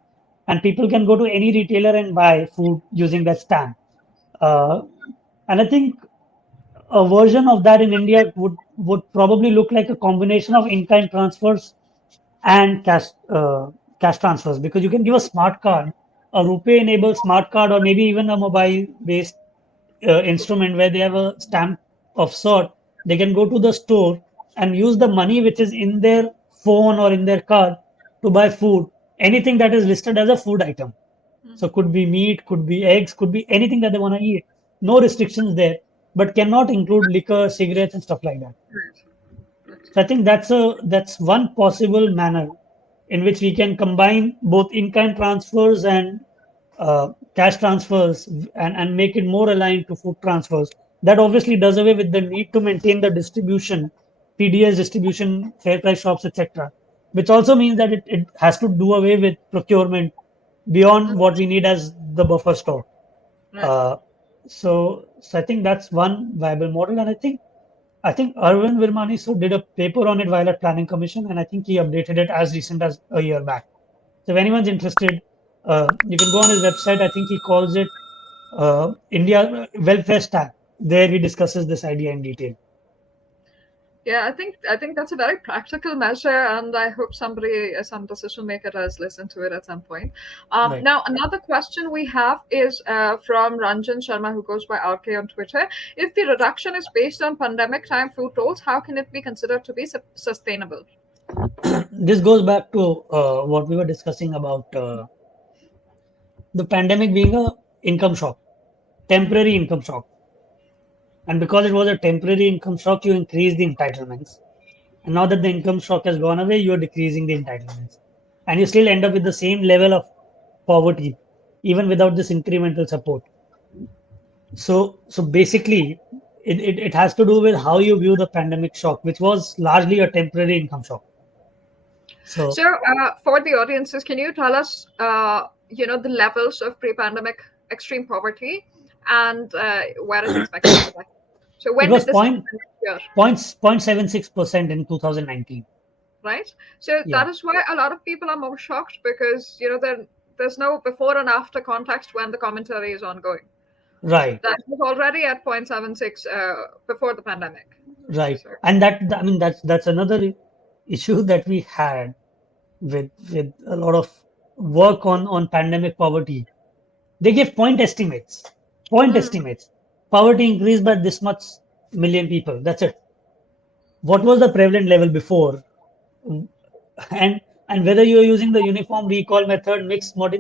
and people can go to any retailer and buy food using that stamp. Uh, and I think a version of that in India would probably look like a combination of in-kind transfers and cash transfers, because you can give a smart card, a rupee enabled smart card, or maybe even a mobile based instrument where they have a stamp of sort. They can go to the store and use the money which is in their phone or in their card to buy food, anything that is listed as a food item. So could be meat, could be eggs, could be anything that they want to eat. No restrictions there, but cannot include liquor, cigarettes, and stuff like that. So I think that's one possible manner in which we can combine both in-kind transfers and cash transfers, and make it more aligned to food transfers. That obviously does away with the need to maintain the distribution, PDS distribution, fair price shops, etc. Which also means that it has to do away with procurement beyond what we need as the buffer stock. Right. Uh, so I think that's one viable model, and I think Arvind Virmani so did a paper on it while at Planning Commission, and I think he updated it as recent as a year back. So if anyone's interested, you can go on his website. I think he calls it India Welfare Stack. There he discusses this idea in detail. Yeah, I think that's a very practical measure, and I hope somebody, some decision maker, has listened to it at some point. Right. Now, another question we have is from Ranjan Sharma, who goes by RK on Twitter. If the reduction is based on pandemic time food tolls, how can it be considered to be sustainable? This goes back to what we were discussing about the pandemic being a income shock, temporary income shock. And because it was a temporary income shock, you increase the entitlements. And now that the income shock has gone away, you're decreasing the entitlements. And you still end up with the same level of poverty, even without this incremental support. So basically, it has to do with how you view the pandemic shock, which was largely a temporary income shock. So So, for the audiences, can you tell us, the levels of pre-pandemic extreme poverty and where it's expected to be? So, it when was did this happen here? 0.76% in 2019. Right? So Yeah, that is why a lot of people are more shocked because there's no before and after context when the commentary is ongoing. right, That was already at 0.76 before the pandemic. right. So And I mean, that's another issue that we had with a lot of work on pandemic poverty. They give point estimates. Point mm, estimates. Poverty increased by this much million people. That's it. What was the prevalent level before? And whether you're using the uniform recall method,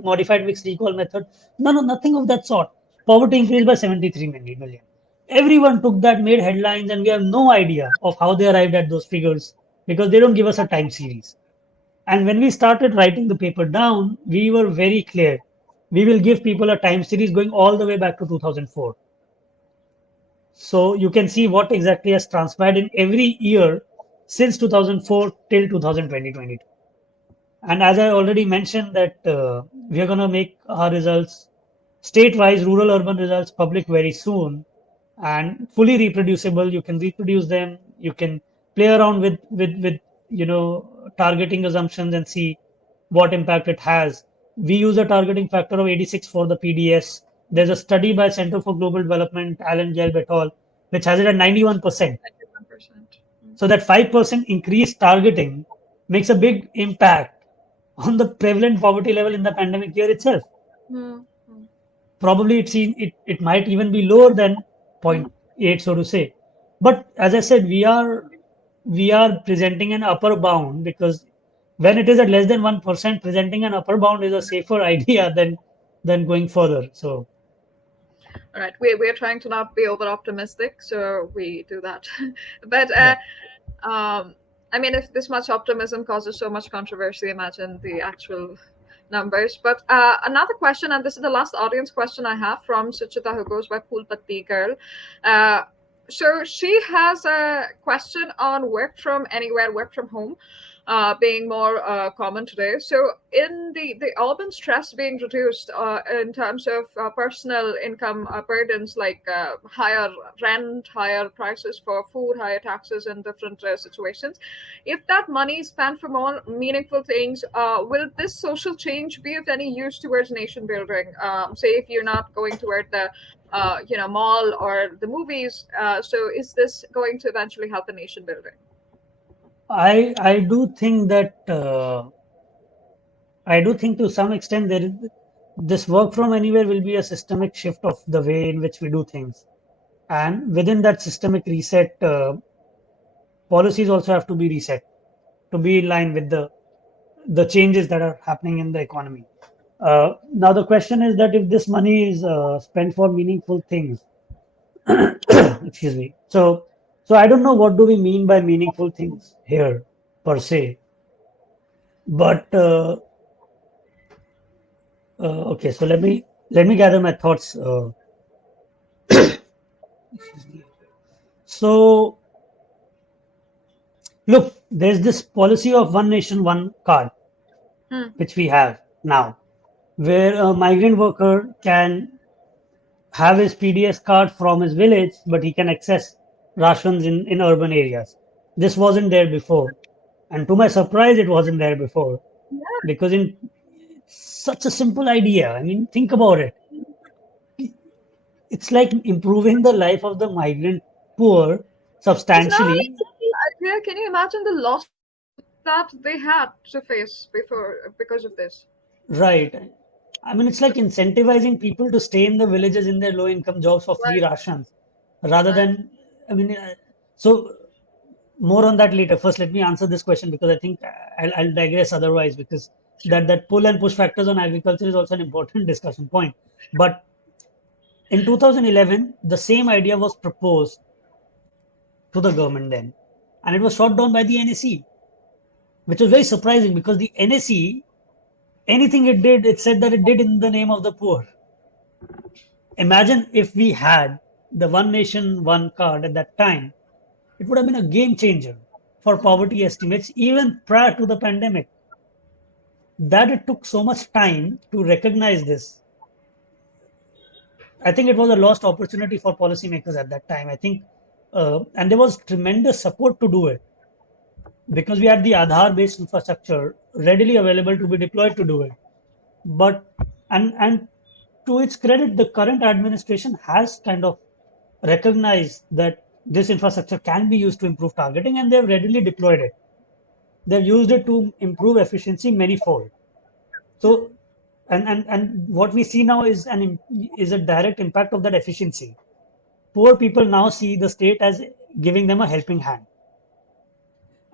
modified mixed recall method, no, nothing of that sort. Poverty increased by 73 million. Everyone took that, made headlines, and we have no idea of how they arrived at those figures because they don't give us a time series. And when we started writing the paper down, we were very clear. We will give people a time series going all the way back to 2004. So you can see what exactly has transpired in every year. since 2004 till 2020. And as I already mentioned that we are going to make our results state-wise, rural urban results public very soon and fully reproducible. You can reproduce them. You can play around with targeting assumptions and see what impact it has. We use a targeting factor of 86 for the PDS. There's a study by Center for Global Development, Alan Gelb et al., which has it at 91%. 91%. So that 5% increased targeting makes a big impact on the prevalent poverty level in the pandemic year itself. Mm, mm, Probably it might even be lower than zero mm, point 0.8, so to say. But as I said, we are presenting an upper bound because when it is at less than 1%, presenting an upper bound is a safer idea than going further. So All right, we're trying to not be over optimistic, so we do that. But right. I mean, if this much optimism causes so much controversy, imagine the actual numbers. But another question, and this is the last audience question I have from Suchita, who goes by Pool Patti Girl. Uh, so she has a question on work from anywhere, work from home. Being more common today. So, in the urban stress being reduced in terms of personal income burdens like higher rent, higher prices for food, higher taxes in different situations, if that money is spent for more meaningful things, will this social change be of any use towards nation building? Say, if you're not going toward the mall or the movies, so is this going to eventually help a nation building? I do think that I do think to some extent there is this work from anywhere will be a systemic shift of the way in which we do things. And within that systemic reset, policies also have to be reset to be in line with the changes that are happening in the economy. Now the question is that if this money is spent for meaningful things, excuse me. So I don't know what do we mean by meaningful things here per se, but okay. So let me gather my thoughts. Excuse me. So look, there's this policy of one nation, one card, Hmm. which we have now, where a migrant worker can have his PDS card from his village, but he can access rations in urban areas. This wasn't there before. And to my surprise, it wasn't there before because in such a simple idea. I mean, think about it. It's like improving the life of the migrant poor It's not only substantially. yeah, can you imagine the loss that they had to face before because of this? Right. I mean, it's like incentivizing people to stay in the villages in their low income jobs for free Right, rations rather right. than, I mean, so more on that later. First, let me answer this question because I think I'll digress otherwise because Sure. that pull and push factors on agriculture is also an important discussion point. But in 2011, the same idea was proposed to the government then, and it was shot down by the NSE, which was very surprising because the NSE, anything it did, it said that it did in the name of the poor. Imagine if we had the one nation, one card at that time, it would have been a game changer for poverty estimates even prior to the pandemic. That it took so much time to recognize this. I think it was a lost opportunity for policymakers at that time. I think, and there was tremendous support to do it because we had the Aadhaar-based infrastructure readily available to be deployed to do it. But and to its credit, the current administration has kind of recognized that this infrastructure can be used to improve targeting, and they've readily deployed it. They've used it to improve efficiency manifold. So, and what we see now is a direct impact of that efficiency. Poor people now see the state as giving them a helping hand,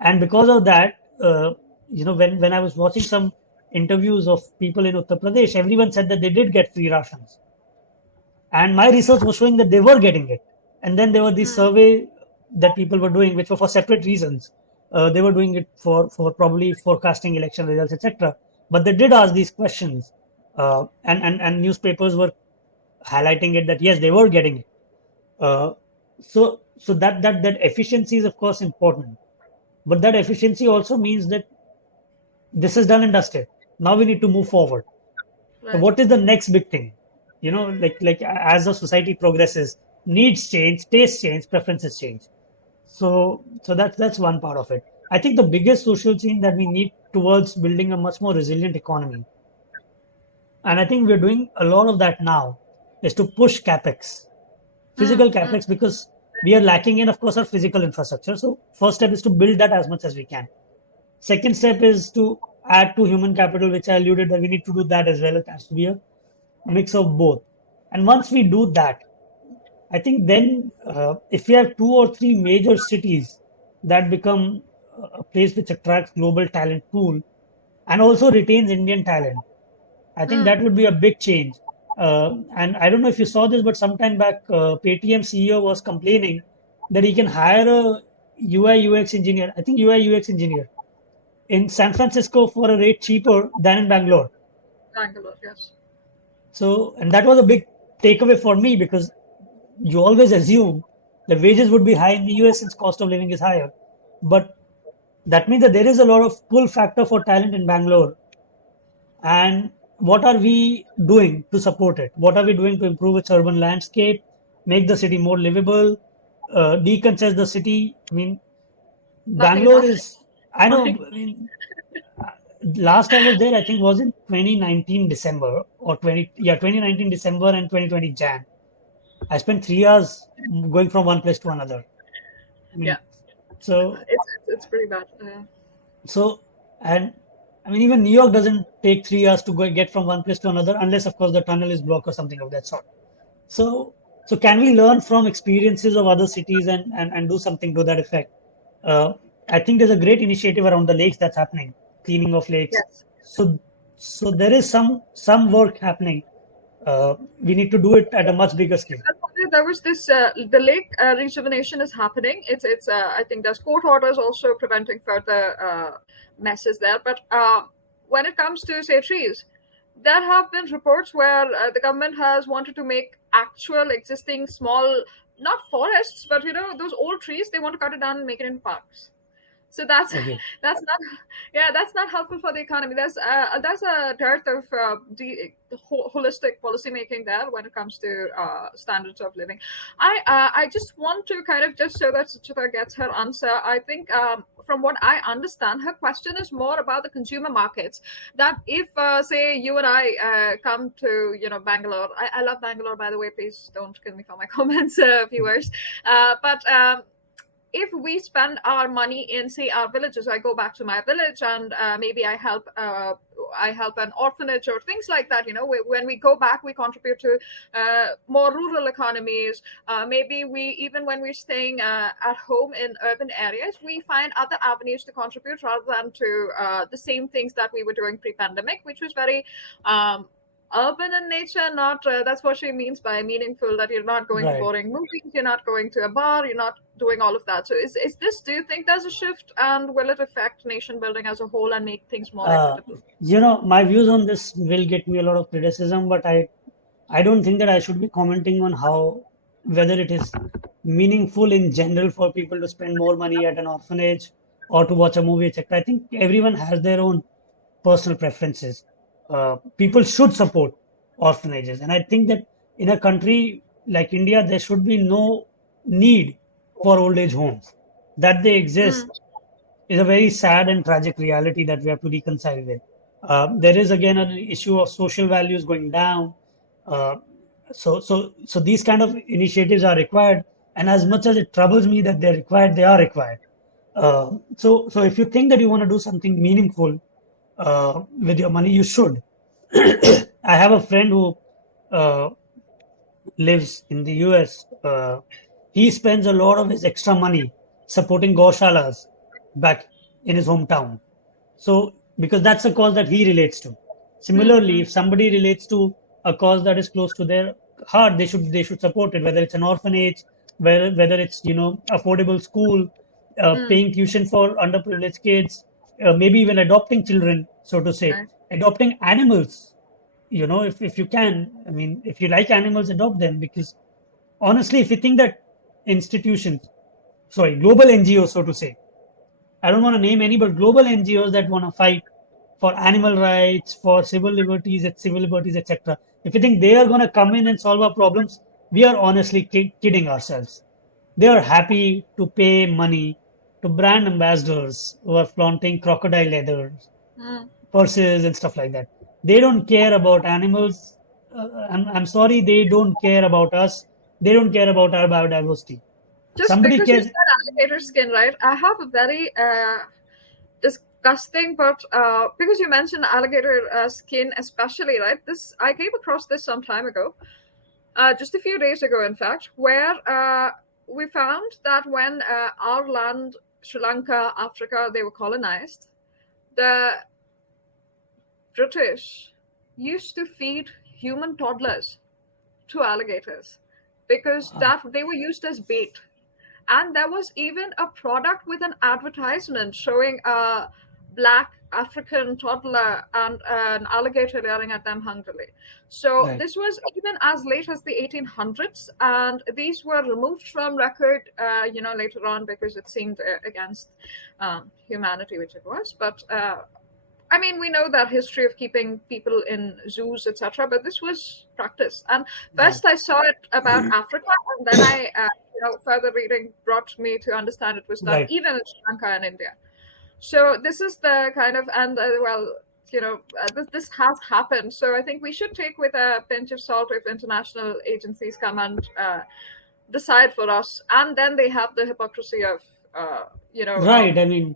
and because of that, when I was watching some interviews of people in Uttar Pradesh, everyone said that they did get free rations, and my research was showing that they were getting it. And then there were these Hmm. survey that people were doing, which were for separate reasons. They were doing it for probably forecasting election results, etc. But they did ask these questions, and newspapers were highlighting it that yes, they were getting it. So that efficiency is of course important. But that efficiency also means that this is done and dusted. Now we need to move forward. So Right. what is the next big thing? Like as the society progresses, needs change, tastes change, preferences change. So that's one part of it. I think the biggest social change that we need towards building a much more resilient economy, and I think we're doing a lot of that now, is to push capex, Mm, physical mm, capex, because we are lacking in, of course, our physical infrastructure. So first step is to build that as much as we can. Second step is to add to human capital, which I alluded that we need to do that as well. It has to be a mix of both. And once we do that, I think then if we have two or three major cities that become a place which attracts global talent pool and also retains Indian talent, I think mm. that would be a big change. And I don't know if you saw this, but sometime back, Paytm CEO was complaining that he can hire a UI UX engineer, I think UI UX engineer, in San Francisco for a rate cheaper than in Bangalore. Bangalore, yes. So, and that was a big takeaway for me because you always assume the wages would be high in the US since cost of living is higher. But that means that there is a lot of pull factor for talent in Bangalore. And what are we doing to support it? What are we doing to improve its urban landscape, make the city more livable, decongest the city? I mean, Nothing is Bangalore happening. is, I know, I mean, last I was there, I think was in 2019 December or 2019 December and 2020 Jan. I spent 3 hours going from one place to another. I Yeah, mean, so, it's pretty bad. so, and I mean, even New York doesn't take 3 hours to get from one place to another, unless, of course, the tunnel is blocked or something of that sort. So, so can we learn from experiences of other cities and do something to that effect? Uh, I think there's a great initiative around the lakes that's happening, cleaning of lakes. Yes. So, so there is some work happening. We need to do it at a much bigger scale. There was this the lake rejuvenation is happening. It's I think there's court orders also preventing further messes there. But when it comes to say trees, there have been reports where the government has wanted to make actual existing small, not forests, but those old trees, they want to cut it down and make it into parks. So that's Okay. that's not, yeah, that's not helpful for the economy. There's a dearth of holistic policy making there when it comes to standards of living. I just want to kind of, just so that Suchita gets her answer, I think from what I understand, her question is more about the consumer markets. That if say you and I come to Bangalore, I love Bangalore, by the way, please don't kill me for my comments, viewers, but if we spend our money in, say, our villages, I go back to my village and maybe I help an orphanage or things like that. When we go back, we contribute to more rural economies. Maybe we, even when we're staying at home in urban areas, we find other avenues to contribute rather than to the same things that we were doing pre-pandemic, which was very urban in nature. Not that's what she means by meaningful, that you're not going to Right. boring movies, you're not going to a bar, you're not doing all of that. So is this, do you think there's a shift, and will it affect nation building as a whole and make things more Uh, equitable? my views on this will get me a lot of criticism, but I don't think that I should be commenting on how whether it is meaningful in general for people to spend more money at an orphanage or to watch a movie, etc. I think everyone has their own personal preferences. People should support orphanages, and I think that in a country like India, there should be no need for old age homes. That they Mm, exist is a very sad and tragic reality that we have to reconcile with. There is again an issue of social values going down. Uh, so these kind of initiatives are required, and as much as it troubles me that they're required, they are required. So if you think that you want to do something meaningful with your money, you should. I have a friend who uh, lives in the US. He spends a lot of his extra money supporting goshalas back in his hometown. So, because that's a cause that he relates to. mm, Similarly, mm, if somebody relates to a cause that is close to their heart, they should support it. Whether it's an orphanage, whether it's affordable school, mm. paying tuition for underprivileged kids, maybe even adopting children, so to say, Right. adopting animals. If you can, I mean, if you like animals, adopt them. Because honestly, if you think that institutions, sorry, global NGOs, so to say, I don't want to name any, but global NGOs that want to fight for animal rights, for civil liberties, etc. If you think they are going to come in and solve our problems, we are honestly kidding ourselves. They are happy to pay money to brand ambassadors who are flaunting crocodile leather Mm. purses and stuff like that. They don't care about animals. I'm sorry, they don't care about us. They don't care about our biodiversity. Just Somebody because you cares. said alligator skin, right? I have a very disgusting, but because you mentioned alligator skin, especially, right? This I came across this some time ago, just a few days ago, in fact, where we found that when our land, Sri Lanka, Africa, they were colonized, the British used to feed human toddlers to alligators because Wow. that they were used as bait. And there was even a product with an advertisement showing a black African toddler and an alligator staring at them hungrily. So Right. this was even as late as the 1800s, and these were removed from record, later on because it seemed against humanity, which it was. But I mean, we know that history of keeping people in zoos, etc. But this was practice. And Right. first, I saw it about Africa, and then further reading brought me to understand it was done Right. even in Sri Lanka and India. So this is the kind of this has happened. So I think we should take with a pinch of salt if international agencies come and decide for us, and then they have the hypocrisy of uh, you know. Right. I mean,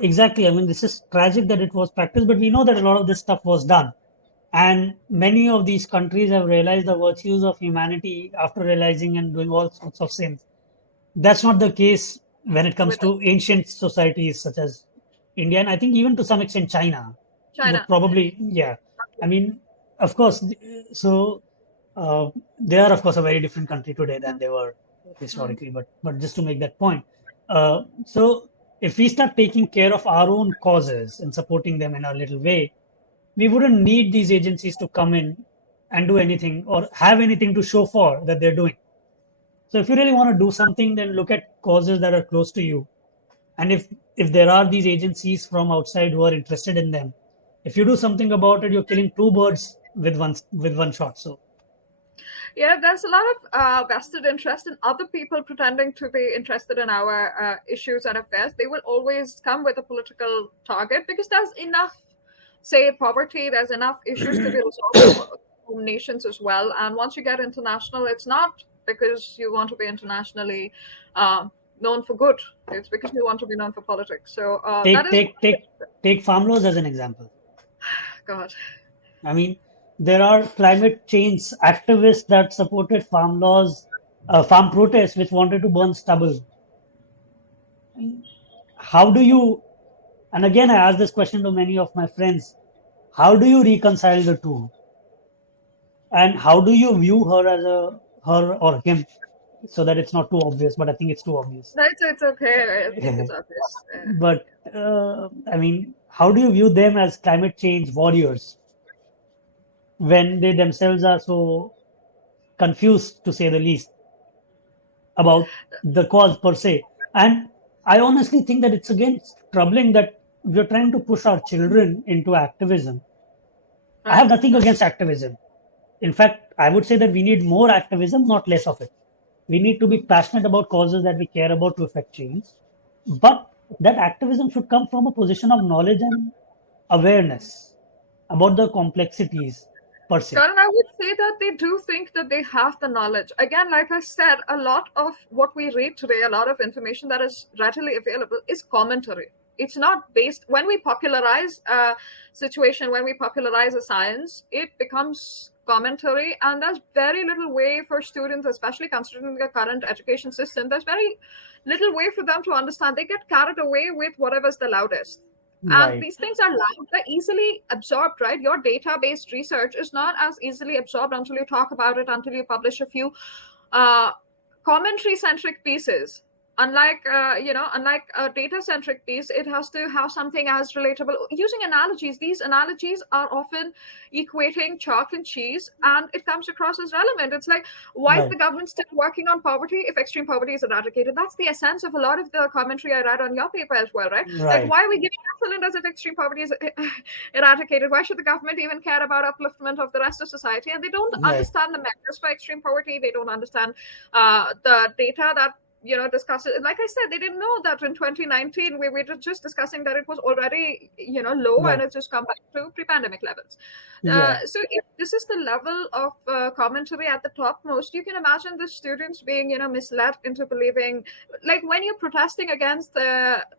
exactly. I mean, this is tragic that it was practiced, but we know that a lot of this stuff was done. And many of these countries have realized the virtues of humanity after realizing and doing all sorts of sins. That's not the case when it comes With to ancient societies such as India, and I think even to some extent China would China. probably, yeah. I mean, of course, so they are, of course, a very different country today than they were Mm. historically. But just to make that point, so if we start taking care of our own causes and supporting them in our little way, we wouldn't need these agencies to come in and do anything or have anything to show for that they're doing. So if you really want to do something, then look at causes that are close to you. And if there are these agencies from outside who are interested in them, if you do something about it, you're killing two birds with one shot. So Yeah, there's a lot of vested interest in other people pretending to be interested in our issues and affairs. They will always come with a political target because there's enough, say, poverty, there's enough issues to be resolved in home nations as well. And once you get international, it's not because you want to be internationally known for good, it's because you want to be known for politics. So that take is, take take take farm laws as an example. God. I mean, there are climate change activists that supported farm laws, farm protests, which wanted to burn stubble. How do you, and again, I ask this question to many of my friends, how do you reconcile the two? And how do you view her as a her or him so that it's not too obvious, but I think it's too obvious. No, it's okay. I think it's obvious. But I mean, how do you view them as climate change warriors when they themselves are so confused, to say the least, about the cause per se? And I honestly think that it's again troubling that we're trying to push our children into activism. I have Right, nothing right. against activism. In fact, I would say that we need more activism, not less of it. We need to be Mm. passionate about causes that we care about to affect change. But that activism should come from a position of knowledge and awareness about the complexities per se. Karan, I would say that they do think that they have the knowledge. Again, like I said, a lot of what we read today, a lot of information that is readily available is commentary. It's not based, when we popularize a situation, when we popularize a science, it becomes commentary, and there's very little way for students, especially considering the current education system, there's very little way for them to understand. They get carried away with whatever's the loudest, and Right. these things are loud, they're easily absorbed, right? Your data-based research is not as easily absorbed until you talk about it, until you publish a few uh, commentary centric pieces. unlike unlike a data-centric piece, it has to have something as relatable using analogies. These analogies are often equating chalk and cheese, and it comes across as relevant. It's like, why is the Right. government still working on poverty if extreme poverty is eradicated? That's the essence of a lot of the commentary I read on your paper as well, right? Like, Right. why are we giving cylinders if extreme poverty is eradicated? Why should the government even care about upliftment of the rest of society? And they don't Right. understand the measures for extreme poverty. They don't understand the data that discuss it. Like I said, they didn't know that in 2019 we were just discussing that it was already low, and Right. it's just come back to pre-pandemic levels. Yeah. So if this is the level of commentary at the topmost, you can imagine the students being misled into believing, like when you're protesting against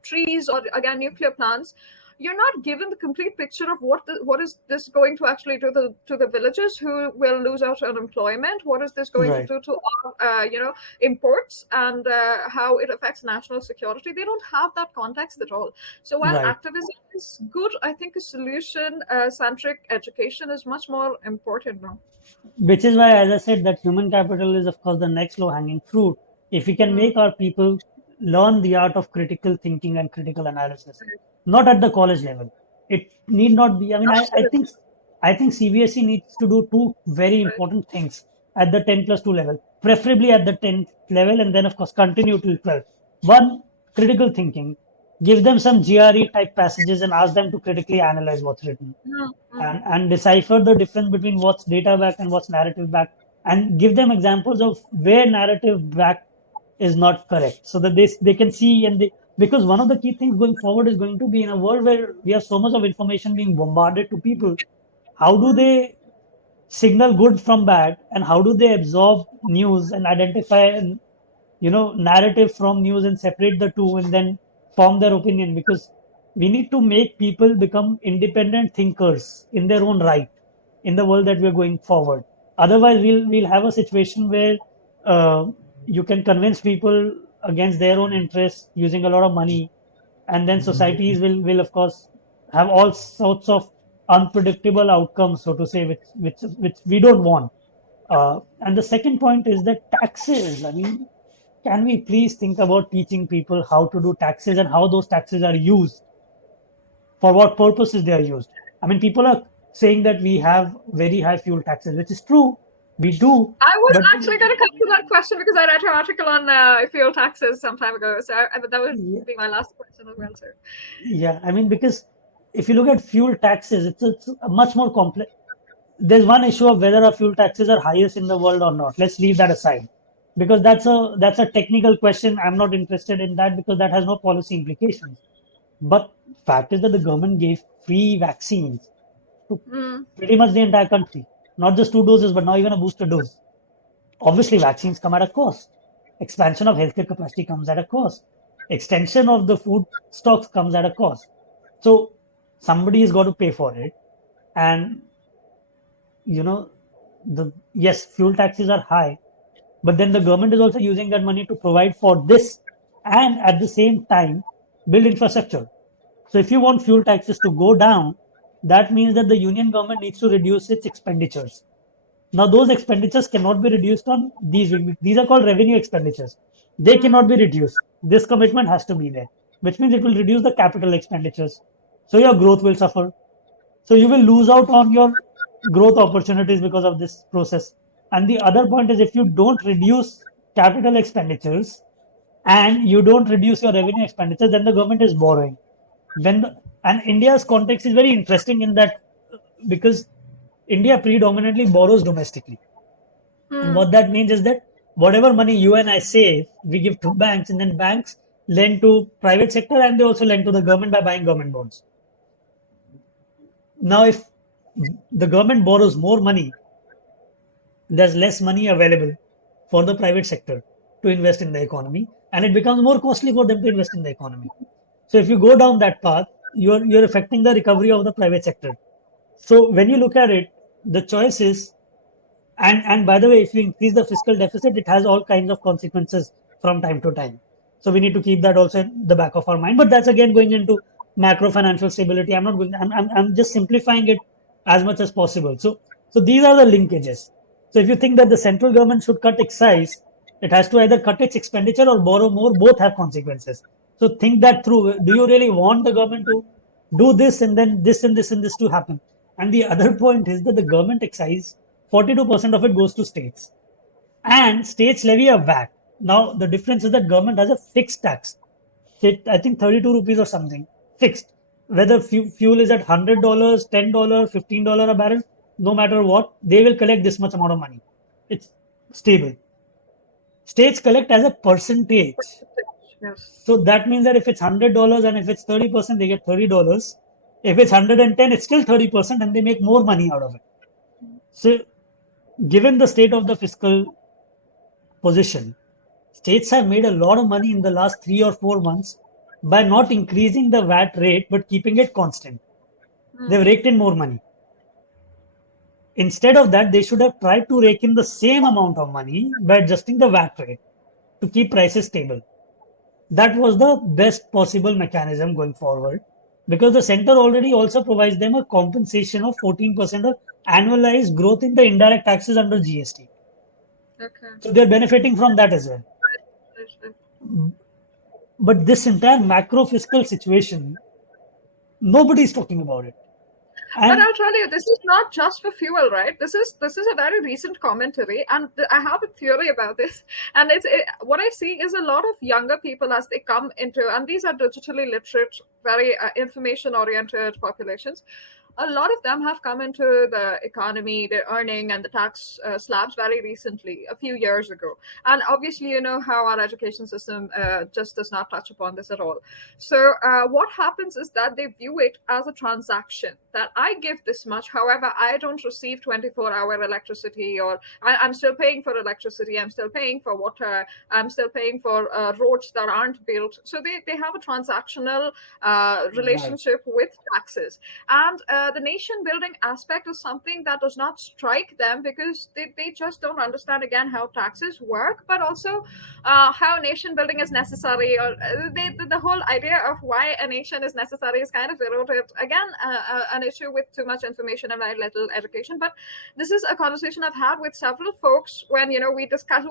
trees or again nuclear plants, you're not given the complete picture of what is this going to actually do to the villagers who will lose out on employment. What is this going to Right. do to our imports, and how it affects national security? They don't have that context at all. So while Right. activism is good, I think a solution centric education is much more important now. Which is why, as I said, that human capital is, of course, the next low-hanging fruit. If we can Mm. make our people learn the art of critical thinking and critical analysis, not at the college level, it need not be. I mean, Absolutely. I think CBSE needs to do two very Right. important things at the 10+2 level, preferably at the 10th level, and then, of course, continue till 12th. One, critical thinking. Give them some GRE type passages and ask them to critically analyze what's written Mm, mm, and decipher the difference between what's data backed and what's narrative backed, and give them examples of where narrative backed is not correct, so that they can see, and they, because one of the key things going forward is going to be, in a world where we have so much of information being bombarded to people, how do mm. they signal good from bad, and how do they absorb news and identify narrative from news and separate the two and then form their opinion, because we need to make people become independent thinkers in their own right in the world that we're going forward. Otherwise we'll have a situation where uh, you can convince people against their own interests using a lot of money, and then societies will of course have all sorts of unpredictable outcomes, so to say, which we don't want. And the second point is that taxes. I mean, can we please think about teaching people how to do taxes and how those taxes are used, for what purposes they are used? I mean, people are saying that we have very high fuel taxes, which is true. We do, I was but actually going to come to that question because I read your article on fuel taxes some time ago. So but that would yeah, be my last question as well, sir. yeah, I mean, because if you look at fuel taxes, it's a much more complex. There's one issue of whether our fuel taxes are highest in the world or not. Let's leave that aside, because that's a technical question. I'm not interested in that because that has no policy implications. But fact is that the government gave free vaccines to Mm, pretty much the entire country, not just 2 doses, but now even a booster dose. Obviously, vaccines come at a cost. Expansion of healthcare capacity comes at a cost. Extension of the food stocks comes at a cost. So somebody has got to pay for it. And you know, the yes, fuel taxes are high, but then the government is also using that money to provide for this and at the same time build infrastructure. So if you want fuel taxes to go down, that means that the union government needs to reduce its expenditures. Now those expenditures cannot be reduced on these are called revenue expenditures. They mm, cannot be reduced. This commitment has to be there, which means it will reduce the capital expenditures. So your growth will suffer. So you will lose out on your growth opportunities because of this process. And the other point is, if you don't reduce capital expenditures and you don't reduce your revenue expenditures, then the government is borrowing. And India's context is very interesting in that, because India predominantly borrows domestically. And mm. what that means is that whatever money you and I save, we give to banks, and then banks lend to private sector, and they also lend to the government by buying government bonds. Now, if the government borrows more money, there's less money available for the private sector to invest in the economy, and it becomes more costly for them to invest in the economy. So if you go down that path, you're affecting the recovery of the private sector. So when you look at it, the choice is, and by the way, if you increase the fiscal deficit, it has all kinds of consequences from time to time. So we need to keep that also in the back of our mind. But that's again going into macro financial stability. I'm not going. I'm just simplifying it as much as possible. So these are the linkages. So if you think that the central government should cut excise, It has to either cut its expenditure or borrow more. Both have consequences. So think that through. Do you really want the government to do this and then this and this and this to happen? And the other point is that the government excise, 42% of it goes to states. And states levy a VAT. Now, the difference is that government has a fixed tax. I think 32 rupees or something, fixed. Whether fuel is at $100, $10, $15 a barrel, no matter what, they will collect this much amount of money. It's stable. States collect as a percentage. Yes. So that means that if it's $100 and if it's 30%, they get $30. If it's 110, it's still 30% and they make more money out of it. So given the state of the fiscal position, states have made a lot of money in the last 3 or 4 months by not increasing the VAT rate but keeping it constant. They've raked in more money. Instead of that, they should have tried to rake in the same amount of money by adjusting the VAT rate to keep prices stable. That was the best possible mechanism going forward because the center already also provides them a compensation of 14% of annualized growth in the indirect taxes under GST. Okay. So they're benefiting from that as well. But this entire macro fiscal situation, nobody's talking about it. But And I'll tell you, this is not just for fuel, right? This is a very recent commentary, and I have a theory about this. And what I see is a lot of younger people as they come into, and these are digitally literate, very information-oriented populations. A lot of them have come into the economy, the earning and the tax slabs very recently, a few years ago. And obviously, you know how our education system just does not touch upon this at all. So what happens is that they view it as a transaction, that I give this much, however, I don't receive 24-hour electricity, or I'm still paying for electricity, I'm still paying for water, I'm still paying for roads that aren't built. So they have a transactional relationship with taxes. And the nation building aspect is something that does not strike them because they just don't understand, again, how taxes work, but also how nation building is necessary, or the whole idea of why a nation is necessary is kind of eroded. Again, an issue with too much information and very little education. But this is a conversation I've had with several folks when, we discuss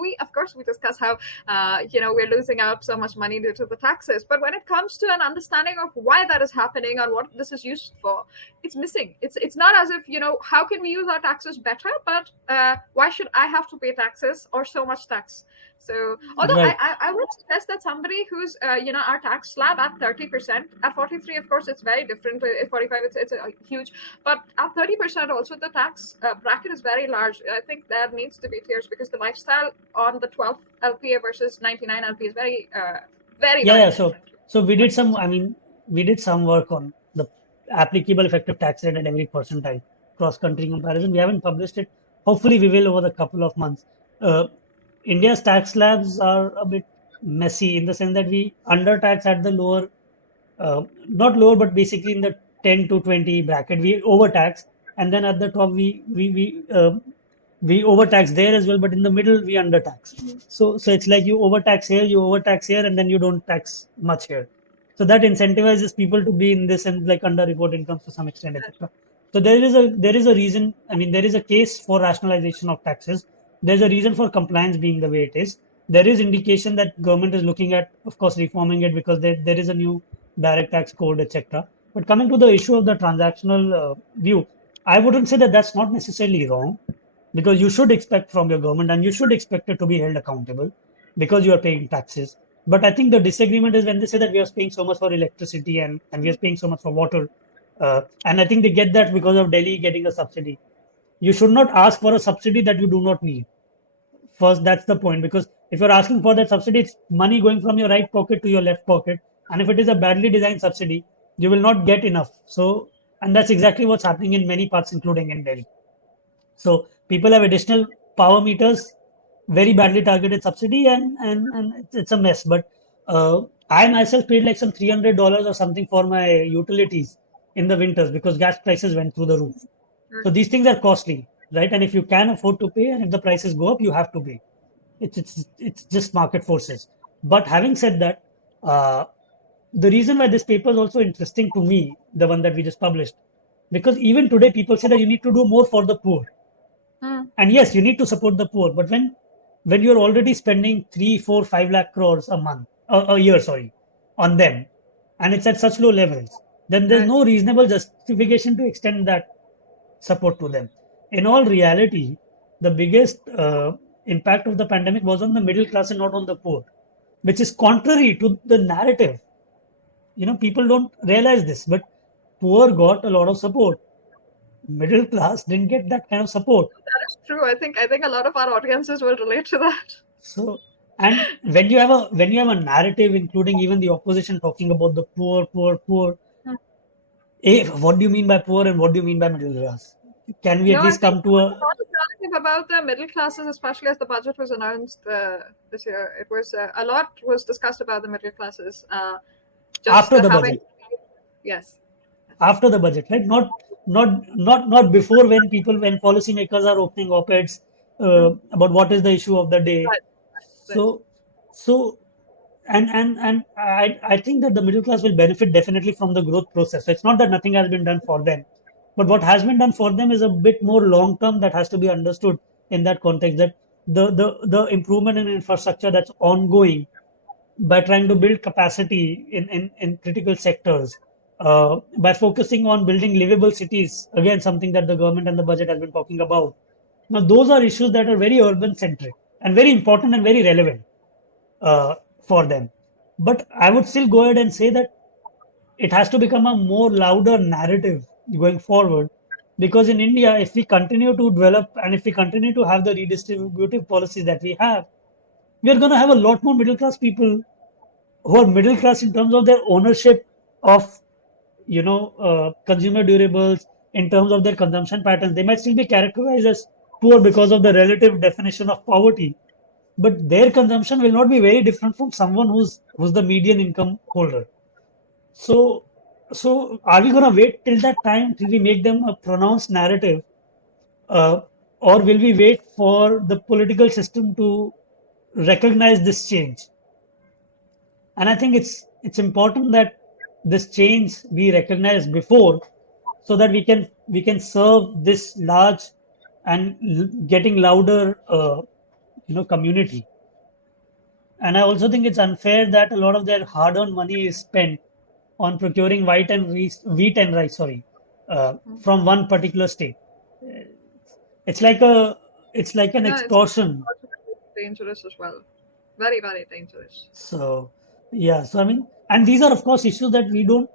how we're losing out so much money due to the taxes. But when it comes to an understanding of why that is happening and what this is used for, it's missing. It's not as if, how can we use our taxes better, but why should I have to pay taxes or so much tax? So although right. I would suggest that somebody who's our tax slab at 30%, at 43 of course it's very different, at 45 it's a huge, but at 30% also the tax bracket is very large. I think there needs to be tiers because the lifestyle on the 12 LPA versus 99 LPA is very very Yeah, very yeah. different. So we did some work on the applicable effective tax rate at every percentile cross-country comparison. We haven't published it. Hopefully, we will over the couple of months. Uh, India's tax slabs are a bit messy in the sense that we undertax at the lower, not lower, but basically in the 10 to 20 bracket. We overtax, and then at the top we overtax there as well, but in the middle we undertax. So it's like you overtax here, and then you don't tax much here. So that incentivizes people to be in this and like underreport incomes to some extent, etc. So there is a reason. I mean, there is a case for rationalization of taxes. There's a reason for compliance being the way it is. There is indication that government is looking at, of course, reforming it because there is a new direct tax code, etc. But coming to the issue of the transactional view, I wouldn't say that that's not necessarily wrong because you should expect from your government and you should expect it to be held accountable because you are paying taxes. But I think the disagreement is when they say that we are paying so much for electricity and we are paying so much for water. And I think they get that because of Delhi getting a subsidy. You should not ask for a subsidy that you do not need. First, that's the point because if you're asking for that subsidy, it's money going from your right pocket to your left pocket. And if it is a badly designed subsidy, you will not get enough. So, and that's exactly what's happening in many parts, including in Delhi. So people have additional power meters, very badly targeted subsidy, and it's a mess. But I myself paid like some $300 or something for my utilities in the winters because gas prices went through the roof. So these things are costly, right? And if you can afford to pay, and if the prices go up, you have to pay. It's just market forces. But having said that, the reason why this paper is also interesting to me, the one that we just published, because even today people say that you need to do more for the poor. Hmm. And yes, you need to support the poor. But when when you're already spending 3, 4, 5 lakh crores a month, a year, sorry, on them, and it's at such low levels, then there's Right. no reasonable justification to extend that support to them. In all reality, the biggest impact of the pandemic was on the middle class and not on the poor, which is contrary to the narrative. People don't realize this, but poor got a lot of support. Middle class didn't get that kind of support. That is true. I think a lot of our audiences will relate to that. So, and when you have a narrative, including even the opposition talking about the poor, poor, poor, what do you mean by poor and what do you mean by middle class? Can we at No, I least think come there to was a a lot of narrative about the middle classes, especially as the budget was announced this year. It was a lot was discussed about the middle classes. Just after the having, budget? yes, After the budget, right? Not before, when policymakers are opening op-eds about what is the issue of the day. right, right. So, so and I think that the middle class will benefit definitely from the growth process. So it's not that nothing has been done for them, but what has been done for them is a bit more long term that has to be understood in that context. That the improvement in infrastructure that's ongoing by trying to build capacity in critical sectors, by focusing on building livable cities, again, something that the government and the budget has been talking about. Now, those are issues that are very urban centric and very important and very relevant for them. But I would still go ahead and say that it has to become a more louder narrative going forward. Because in India, if we continue to develop and if we continue to have the redistributive policies that we have, we are going to have a lot more middle class people who are middle class in terms of their ownership of consumer durables, in terms of their consumption patterns. They might still be characterized as poor because of the relative definition of poverty, but their consumption will not be very different from someone who's the median income holder. So so are we going to wait till that time till we make them a pronounced narrative, uh, or will we wait for the political system to recognize this change? And I think it's important that this change be recognized before, so that we can serve this large and getting louder community. And I also think it's unfair that a lot of their hard-earned money is spent on procuring wheat and rice, sorry, from one particular state. It's like a it's like an No, it's extortion. dangerous as well. Very, very dangerous. So, yeah, so I mean, and these are, of course, issues that we don't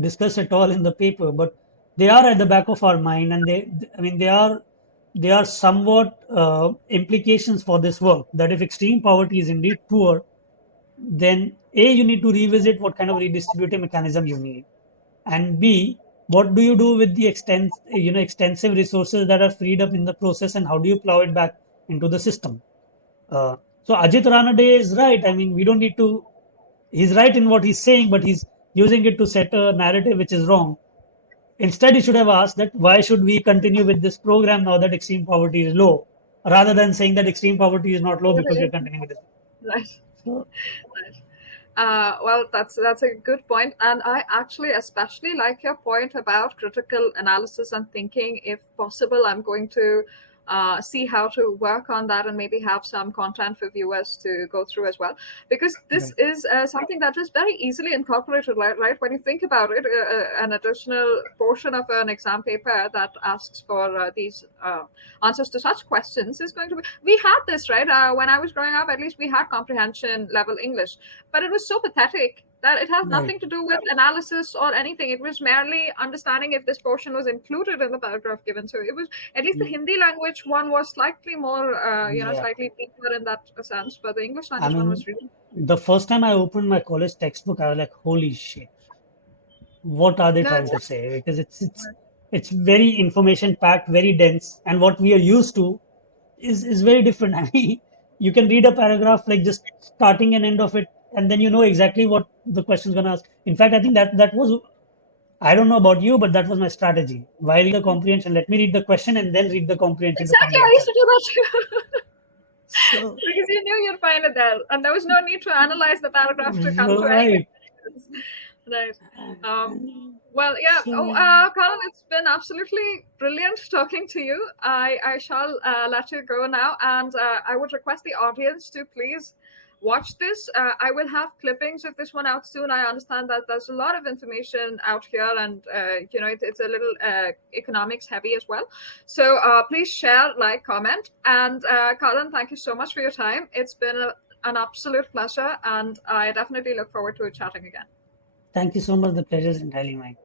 discuss at all in the paper, but they are at the back of our mind, and I mean, they are somewhat implications for this work. That if extreme poverty is indeed poor, then A, you need to revisit what kind of redistributive mechanism you need, and B, what do you do with the extensive resources that are freed up in the process, and how do you plow it back into the system? So Ajit Ranade is right. I mean, we don't need to. He's right in what he's saying, but he's using it to set a narrative which is wrong. Instead, he should have asked that why should we continue with this program now that extreme poverty is low, rather than saying that extreme poverty is not low because we're continuing with this. Right. So, Right. Well, that's a good point, and I actually especially like your point about critical analysis and thinking. If possible, I'm going to see how to work on that and maybe have some content for viewers to go through as well, because this right, is something that is very easily incorporated. Right, when you think about it, an additional portion of an exam paper that asks for these answers to such questions is going to be. We had this, right, when I was growing up. At least we had comprehension level English, but it was so pathetic that it has right, nothing to do with analysis or anything. It was merely understanding if this portion was included in the paragraph given. So it was, at least the Hindi language one was slightly more, yeah. slightly deeper in that sense, but the English I language one mean, was really. the first time I opened my college textbook, I was like, "Holy shit! What are they No, trying it's to say?" Because it's very information packed, very dense, and what we are used to is very different. I mean, you can read a paragraph like just starting and end of it, and then you know exactly what the question's gonna ask. In fact, I think that was, I don't know about you, but that was my strategy. While the comprehension, let me read the question and then read the comprehension to find exactly. the I used answer. to do that too. So, Because you knew you'd find it there, and there was no need to analyze the paragraph to come to any right. conclusions. Right. Um, Well, yeah. So Oh, yeah, Karan, it's been absolutely brilliant talking to you. I shall let you go now, and I would request the audience to please watch this. I will have clippings of this one out soon. I understand that there's a lot of information out here, and it's a little economics heavy as well. So please share, like, comment, and Karan, thank you so much for your time. It's been an absolute pleasure, and I definitely look forward to chatting again. thank you so much. The pleasure is entirely mine.